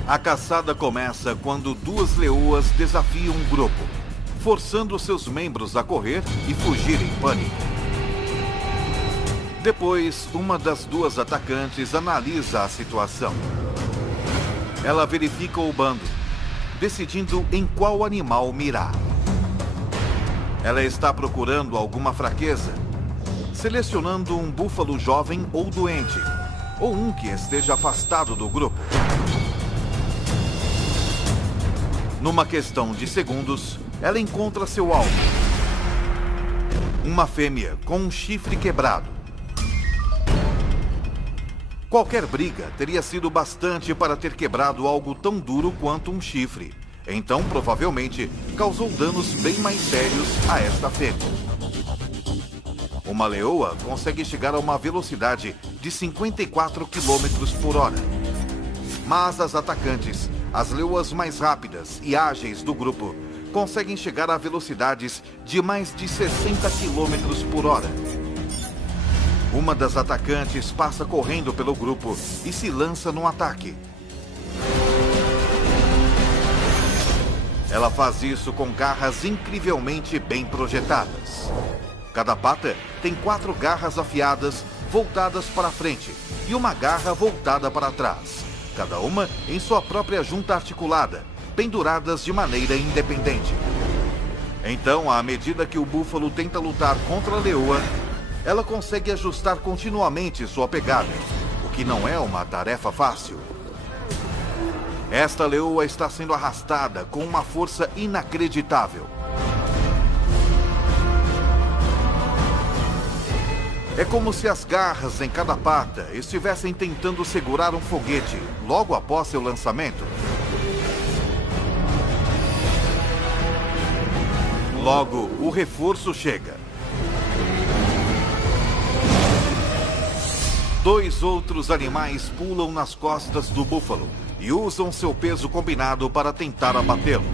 A caçada começa quando duas leoas desafiam um grupo, forçando seus membros a correr e fugir em pânico. Depois, uma das duas atacantes analisa a situação. Ela verifica o bando, decidindo em qual animal mirar. Ela está procurando alguma fraqueza, selecionando um búfalo jovem ou doente, ou um que esteja afastado do grupo. Numa questão de segundos, ela encontra seu alvo. Uma fêmea com um chifre quebrado. Qualquer briga teria sido bastante para ter quebrado algo tão duro quanto um chifre. Então, provavelmente, causou danos bem mais sérios a esta fêmea. Uma leoa consegue chegar a uma velocidade de 54 km por hora. Mas as atacantes, as leoas mais rápidas e ágeis do grupo, conseguem chegar a velocidades de mais de 60 km por hora. Uma das atacantes passa correndo pelo grupo e se lança no ataque. Ela faz isso com garras incrivelmente bem projetadas. Cada pata tem 4 garras afiadas voltadas para frente e uma garra voltada para trás, cada uma em sua própria junta articulada, penduradas de maneira independente. Então, à medida que o búfalo tenta lutar contra a leoa, ela consegue ajustar continuamente sua pegada, o que não é uma tarefa fácil. Esta leoa está sendo arrastada com uma força inacreditável. É como se as garras em cada pata estivessem tentando segurar um foguete logo após seu lançamento. Logo, o reforço chega. Dois outros animais pulam nas costas do búfalo e usam seu peso combinado para tentar abatê-lo.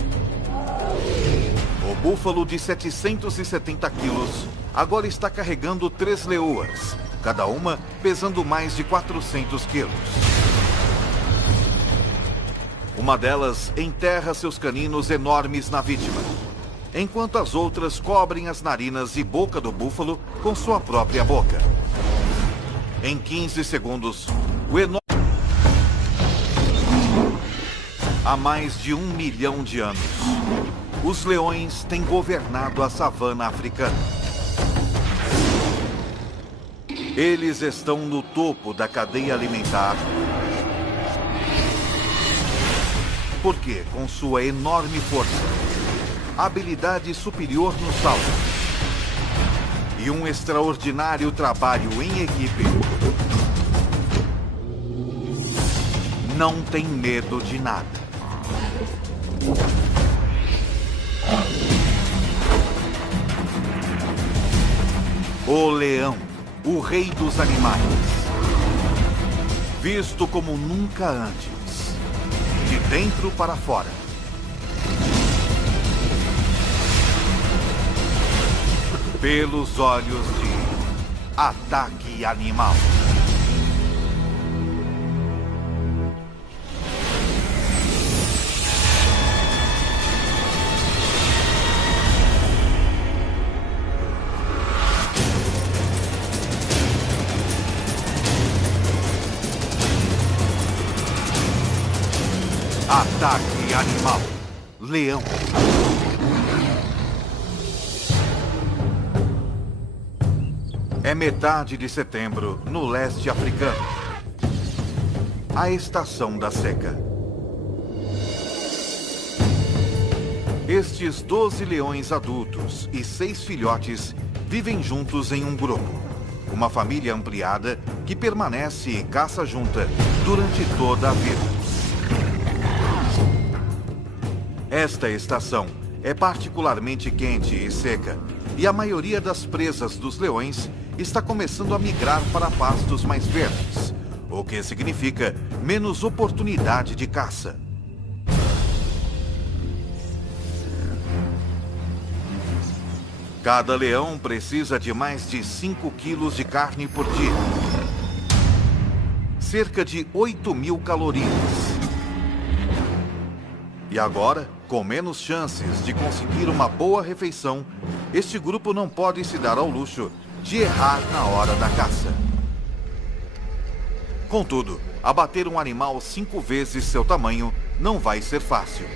O búfalo de 770 quilos agora está carregando 3 leoas, cada uma pesando mais de 400 quilos. Uma delas enterra seus caninos enormes na vítima, enquanto as outras cobrem as narinas e boca do búfalo com sua própria boca. Em 15 segundos, o enorme... Há mais de 1 milhão de anos, os leões têm governado a savana africana. Eles estão no topo da cadeia alimentar, porque, com sua enorme força, habilidade superior no salto e um extraordinário trabalho em equipe, não tem medo de nada. O leão, o rei dos animais, visto como nunca antes, de dentro para fora. Pelos olhos de Ataque Animal. Ataque Animal. Leão. É metade de setembro, no leste africano. A estação da seca. Estes 12 leões adultos e 6 filhotes vivem juntos em um grupo. Uma família ampliada que permanece e caça junta durante toda a vida. Esta estação é particularmente quente e seca, e a maioria das presas dos leões está começando a migrar para pastos mais verdes, o que significa menos oportunidade de caça. Cada leão precisa de mais de 5 quilos de carne por dia, cerca de 8.000 calorias. E agora, com menos chances de conseguir uma boa refeição, este grupo não pode se dar ao luxo de errar na hora da caça. Contudo, abater um animal 5 vezes seu tamanho não vai ser fácil.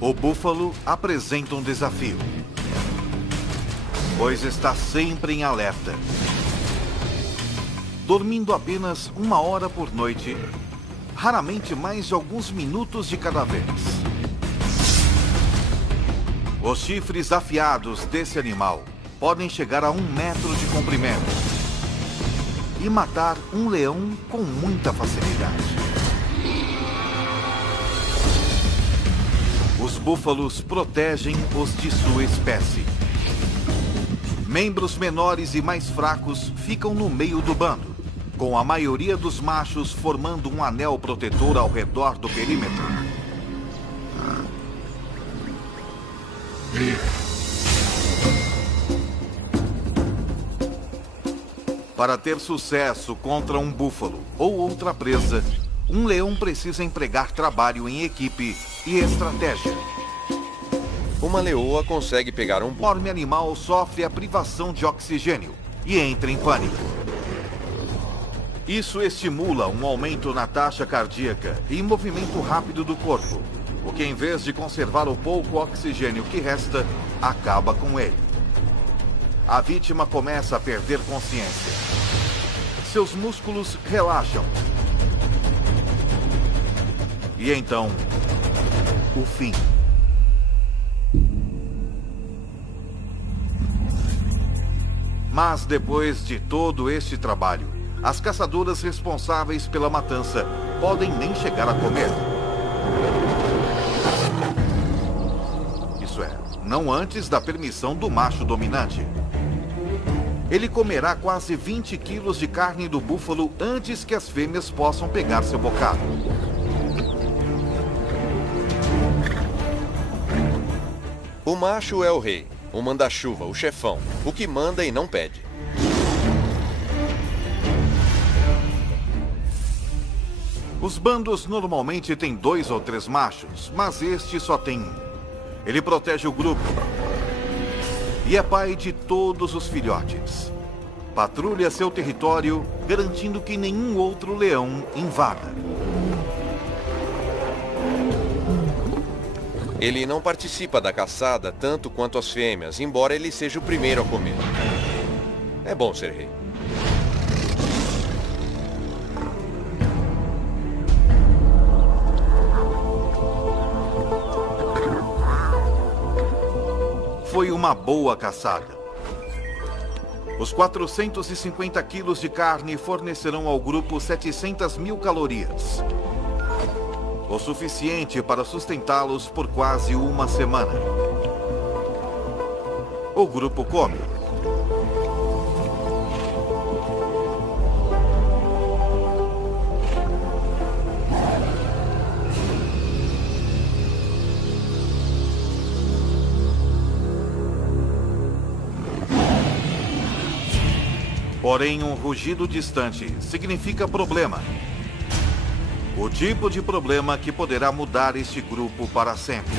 O búfalo apresenta um desafio, pois está sempre em alerta. Dormindo apenas 1 hora por noite, raramente mais de alguns minutos de cada vez. Os chifres afiados desse animal podem chegar a 1 metro de comprimento e matar um leão com muita facilidade. Os búfalos protegem os de sua espécie. Membros menores e mais fracos ficam no meio do bando, com a maioria dos machos formando um anel protetor ao redor do perímetro. Para ter sucesso contra um búfalo ou outra presa, um leão precisa empregar trabalho em equipe e estratégia. Uma leoa consegue pegar um O enorme animal sofre a privação de oxigênio e entra em pânico. Isso estimula um aumento na taxa cardíaca e movimento rápido do corpo, o que, em vez de conservar o pouco oxigênio que resta, acaba com ele. A vítima começa a perder consciência. Seus músculos relaxam. E então, o fim. Mas depois de todo este trabalho, as caçadoras responsáveis pela matança podem nem chegar a comer. Isso é, não antes da permissão do macho dominante. ele comerá quase 20 quilos de carne do búfalo antes que as fêmeas possam pegar seu bocado. O macho é o rei, o manda-chuva, o chefão, o que manda e não pede. Os bandos normalmente têm 2 ou 3 machos, mas este só tem 1. Ele protege o grupo e é pai de todos os filhotes. Patrulha seu território, garantindo que nenhum outro leão invada. Ele não participa da caçada tanto quanto as fêmeas, embora ele seja o primeiro a comer. É bom ser rei. Foi uma boa caçada. Os 450 quilos de carne fornecerão ao grupo 700 mil calorias. O suficiente para sustentá-los por quase uma semana. O grupo come. Porém, um rugido distante significa problema. O tipo de problema que poderá mudar este grupo para sempre.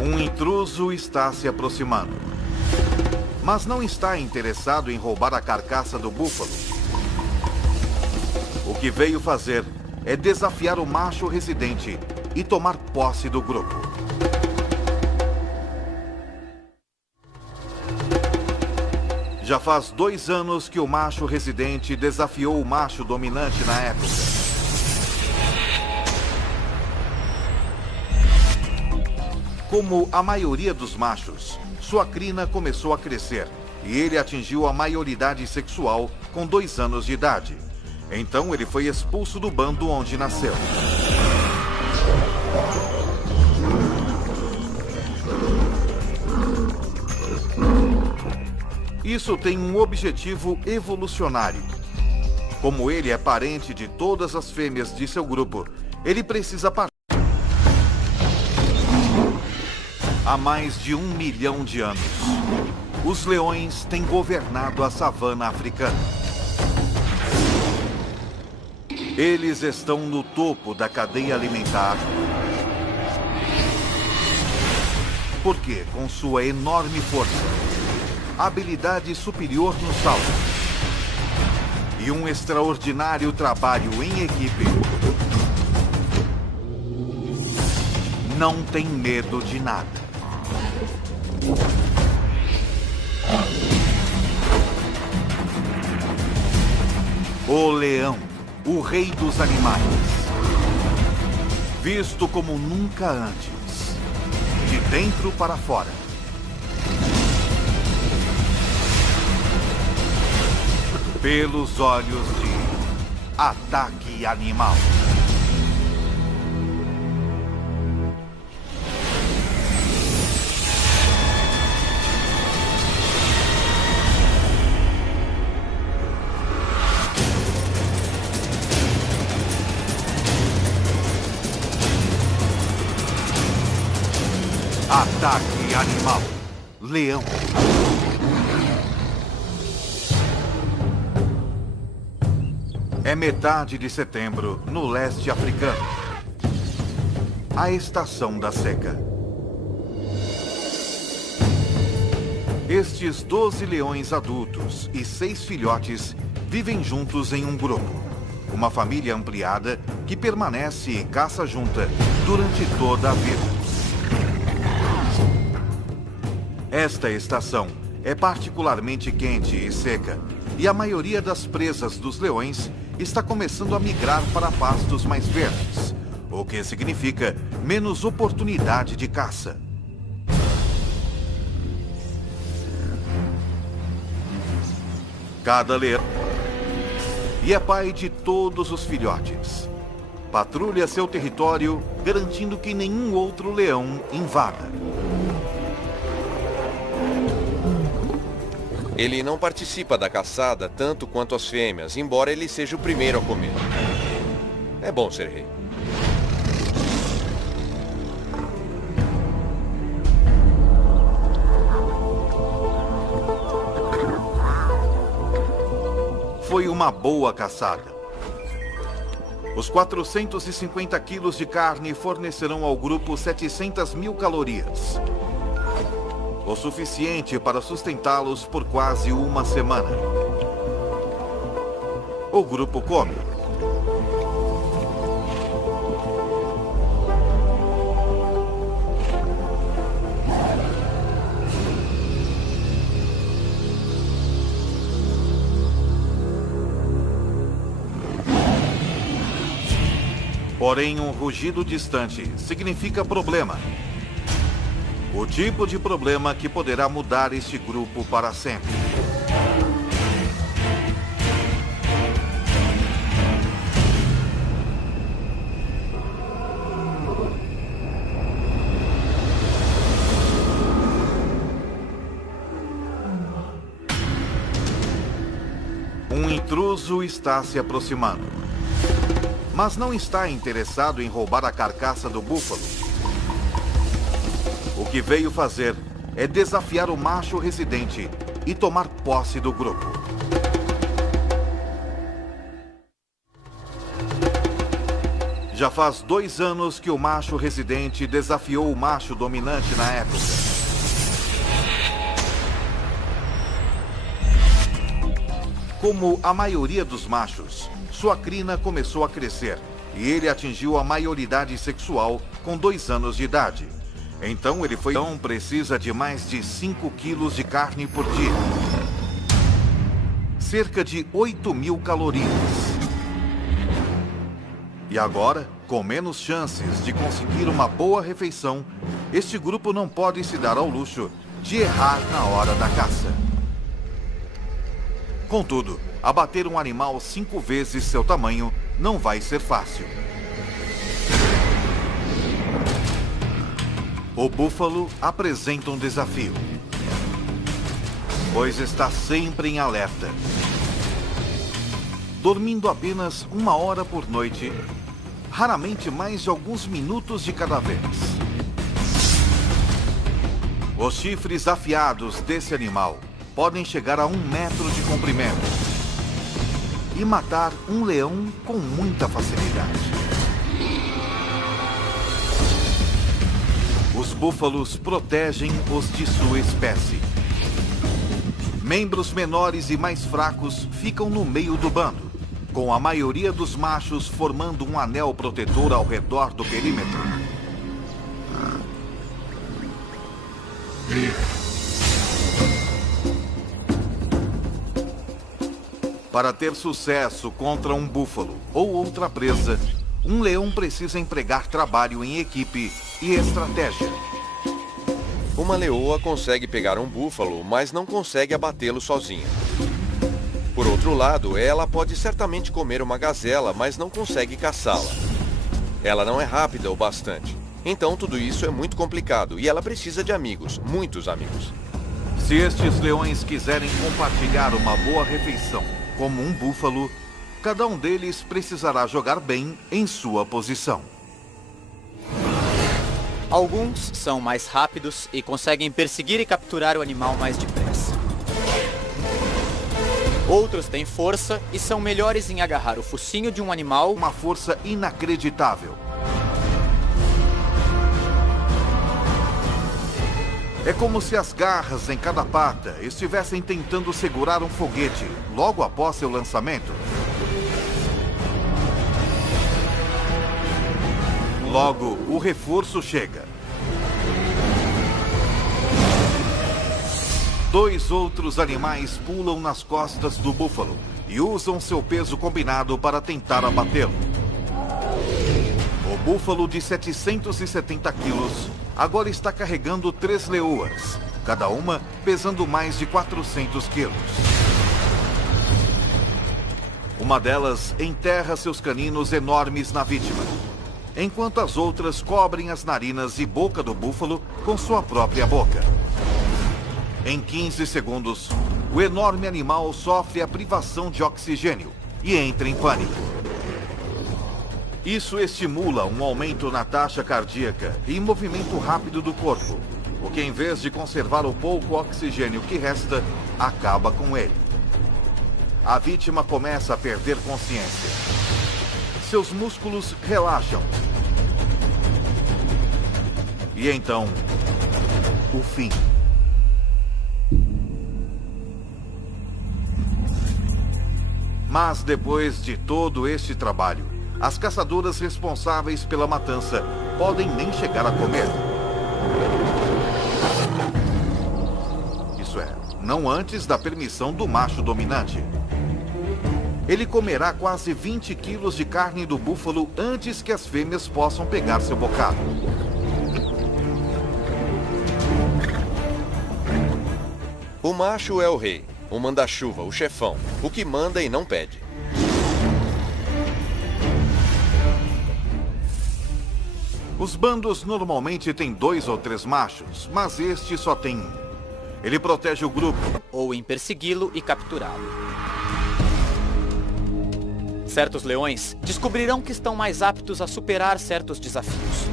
Um intruso está se aproximando. Mas não está interessado em roubar a carcaça do búfalo. O que veio fazer é desafiar o macho residente e tomar posse do grupo. Já faz 2 anos que o macho residente desafiou o macho dominante na época. Como a maioria dos machos, sua crina começou a crescer e ele atingiu a maioridade sexual com 2 anos de idade. Então ele foi expulso do bando onde nasceu. Isso tem um objetivo evolucionário. Como ele é parente de todas as fêmeas de seu grupo, ele precisa partir. Há mais de 1 milhão de anos, os leões têm governado a savana africana. Eles estão no topo da cadeia alimentar, porque, com sua enorme força, habilidade superior no salto e um extraordinário trabalho em equipe, não tem medo de nada. O leão, o rei dos animais, visto como nunca antes, de dentro para fora. Pelos olhos de Ataque Animal. Ataque Animal. Leão. É metade de setembro, no leste africano. A estação da seca. Estes 12 leões adultos e 6 filhotes vivem juntos em um grupo. Uma família ampliada que permanece e caça junta durante toda a vida. Esta estação é particularmente quente e seca, e a maioria das presas dos leões está começando a migrar para pastos mais verdes, o que significa menos oportunidade de caça. cada leão e é pai de todos os filhotes. Patrulha seu território, garantindo que nenhum outro leão invada. Ele não participa da caçada tanto quanto as fêmeas, embora ele seja o primeiro a comer. É bom ser rei. Foi uma boa caçada. Os 450 quilos de carne fornecerão ao grupo 700 mil calorias. O suficiente para sustentá-los por quase uma semana. O grupo come. Porém, um rugido distante significa problema. O tipo de problema que poderá mudar este grupo para sempre. Um intruso está se aproximando. Mas não está interessado em roubar a carcaça do búfalo. O que veio fazer é desafiar o macho residente e tomar posse do grupo. Já faz 2 anos que o macho residente desafiou o macho dominante na época. Como a maioria dos machos, sua crina começou a crescer e ele atingiu a maioridade sexual com 2 anos de idade. Então precisa de mais de 5 quilos de carne por dia. Cerca de 8.000 calorias. E agora, com menos chances de conseguir uma boa refeição, este grupo não pode se dar ao luxo de errar na hora da caça. Contudo, abater um animal 5 vezes seu tamanho não vai ser fácil. O búfalo apresenta um desafio, pois está sempre em alerta. Dormindo apenas 1 hora por noite, raramente mais de alguns minutos de cada vez. Os chifres afiados desse animal podem chegar a 1 metro de comprimento e matar um leão com muita facilidade. Os búfalos protegem os de sua espécie. Membros menores e mais fracos ficam no meio do bando, com a maioria dos machos formando um anel protetor ao redor do perímetro. Para ter sucesso contra um búfalo ou outra presa, um leão precisa empregar trabalho em equipe e estratégia. Uma leoa consegue pegar um búfalo, mas não consegue abatê-lo sozinha. Por outro lado, ela pode certamente comer uma gazela, mas não consegue caçá-la. Ela não é rápida o bastante. Então tudo isso é muito complicado e ela precisa de amigos, muitos amigos. Se estes leões quiserem compartilhar uma boa refeição como um búfalo, cada um deles precisará jogar bem em sua posição. Alguns são mais rápidos e conseguem perseguir e capturar o animal mais depressa. Outros têm força e são melhores em agarrar o focinho de um animal. Uma força inacreditável. É como se as garras em cada pata estivessem tentando segurar um foguete logo após seu lançamento. Logo, o reforço chega. 2 outros animais pulam nas costas do búfalo e usam seu peso combinado para tentar abatê-lo. O búfalo de 770 quilos agora está carregando 3 leoas, cada uma pesando mais de 400 quilos. Uma delas enterra seus caninos enormes na vítima, enquanto as outras cobrem as narinas e boca do búfalo com sua própria boca. Em 15 segundos, o enorme animal sofre a privação de oxigênio e entra em pânico. Isso estimula um aumento na taxa cardíaca e movimento rápido do corpo, o que, em vez de conservar o pouco oxigênio que resta, acaba com ele. A vítima começa a perder consciência. Seus músculos relaxam. E então, o fim. Mas depois de todo este trabalho, as caçadoras responsáveis pela matança podem nem chegar a comer. Isso é, não antes da permissão do macho dominante. Ele comerá quase 20 quilos de carne do búfalo antes que as fêmeas possam pegar seu bocado. O macho é o rei, o manda-chuva, o chefão, o que manda e não pede. Os bandos normalmente têm 2 ou 3 machos, mas este só tem um. Ele protege o grupo, ou em persegui-lo e capturá-lo. Certos leões descobrirão que estão mais aptos a superar certos desafios.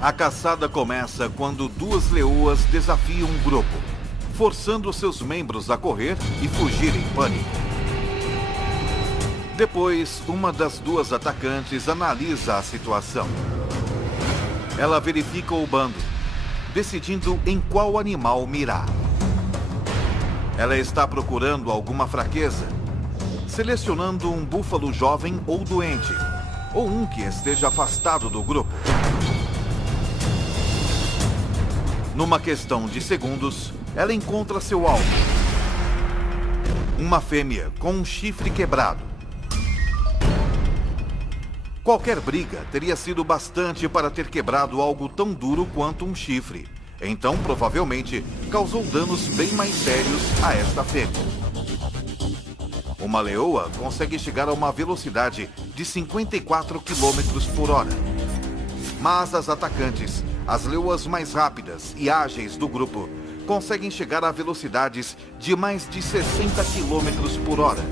A caçada começa quando 2 leoas desafiam um grupo, forçando seus membros a correr e fugir em pânico. Depois, uma das 2 atacantes analisa a situação. Ela verifica o bando, decidindo em qual animal mirar. Ela está procurando alguma fraqueza, selecionando um búfalo jovem ou doente, ou um que esteja afastado do grupo. Numa questão de segundos, ela encontra seu alvo. Uma fêmea com um chifre quebrado. Qualquer briga teria sido bastante para ter quebrado algo tão duro quanto um chifre. Então, provavelmente, causou danos bem mais sérios a esta fêmea. Uma leoa consegue chegar a uma velocidade de 54 km por hora. Mas as atacantes, as leoas mais rápidas e ágeis do grupo, conseguem chegar a velocidades de mais de 60 km por hora.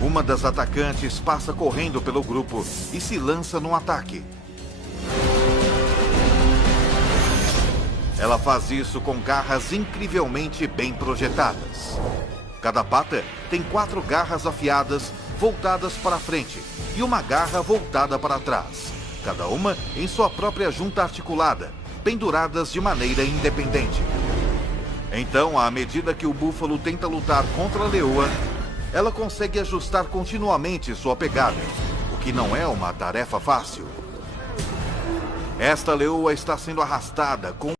Uma das atacantes passa correndo pelo grupo e se lança num ataque. Ela faz isso com garras incrivelmente bem projetadas. Cada pata tem 4 garras afiadas voltadas para frente e uma garra voltada para trás, cada uma em sua própria junta articulada, penduradas de maneira independente. Então, à medida que o búfalo tenta lutar contra a leoa, ela consegue ajustar continuamente sua pegada, o que não é uma tarefa fácil. Esta leoa está sendo arrastada com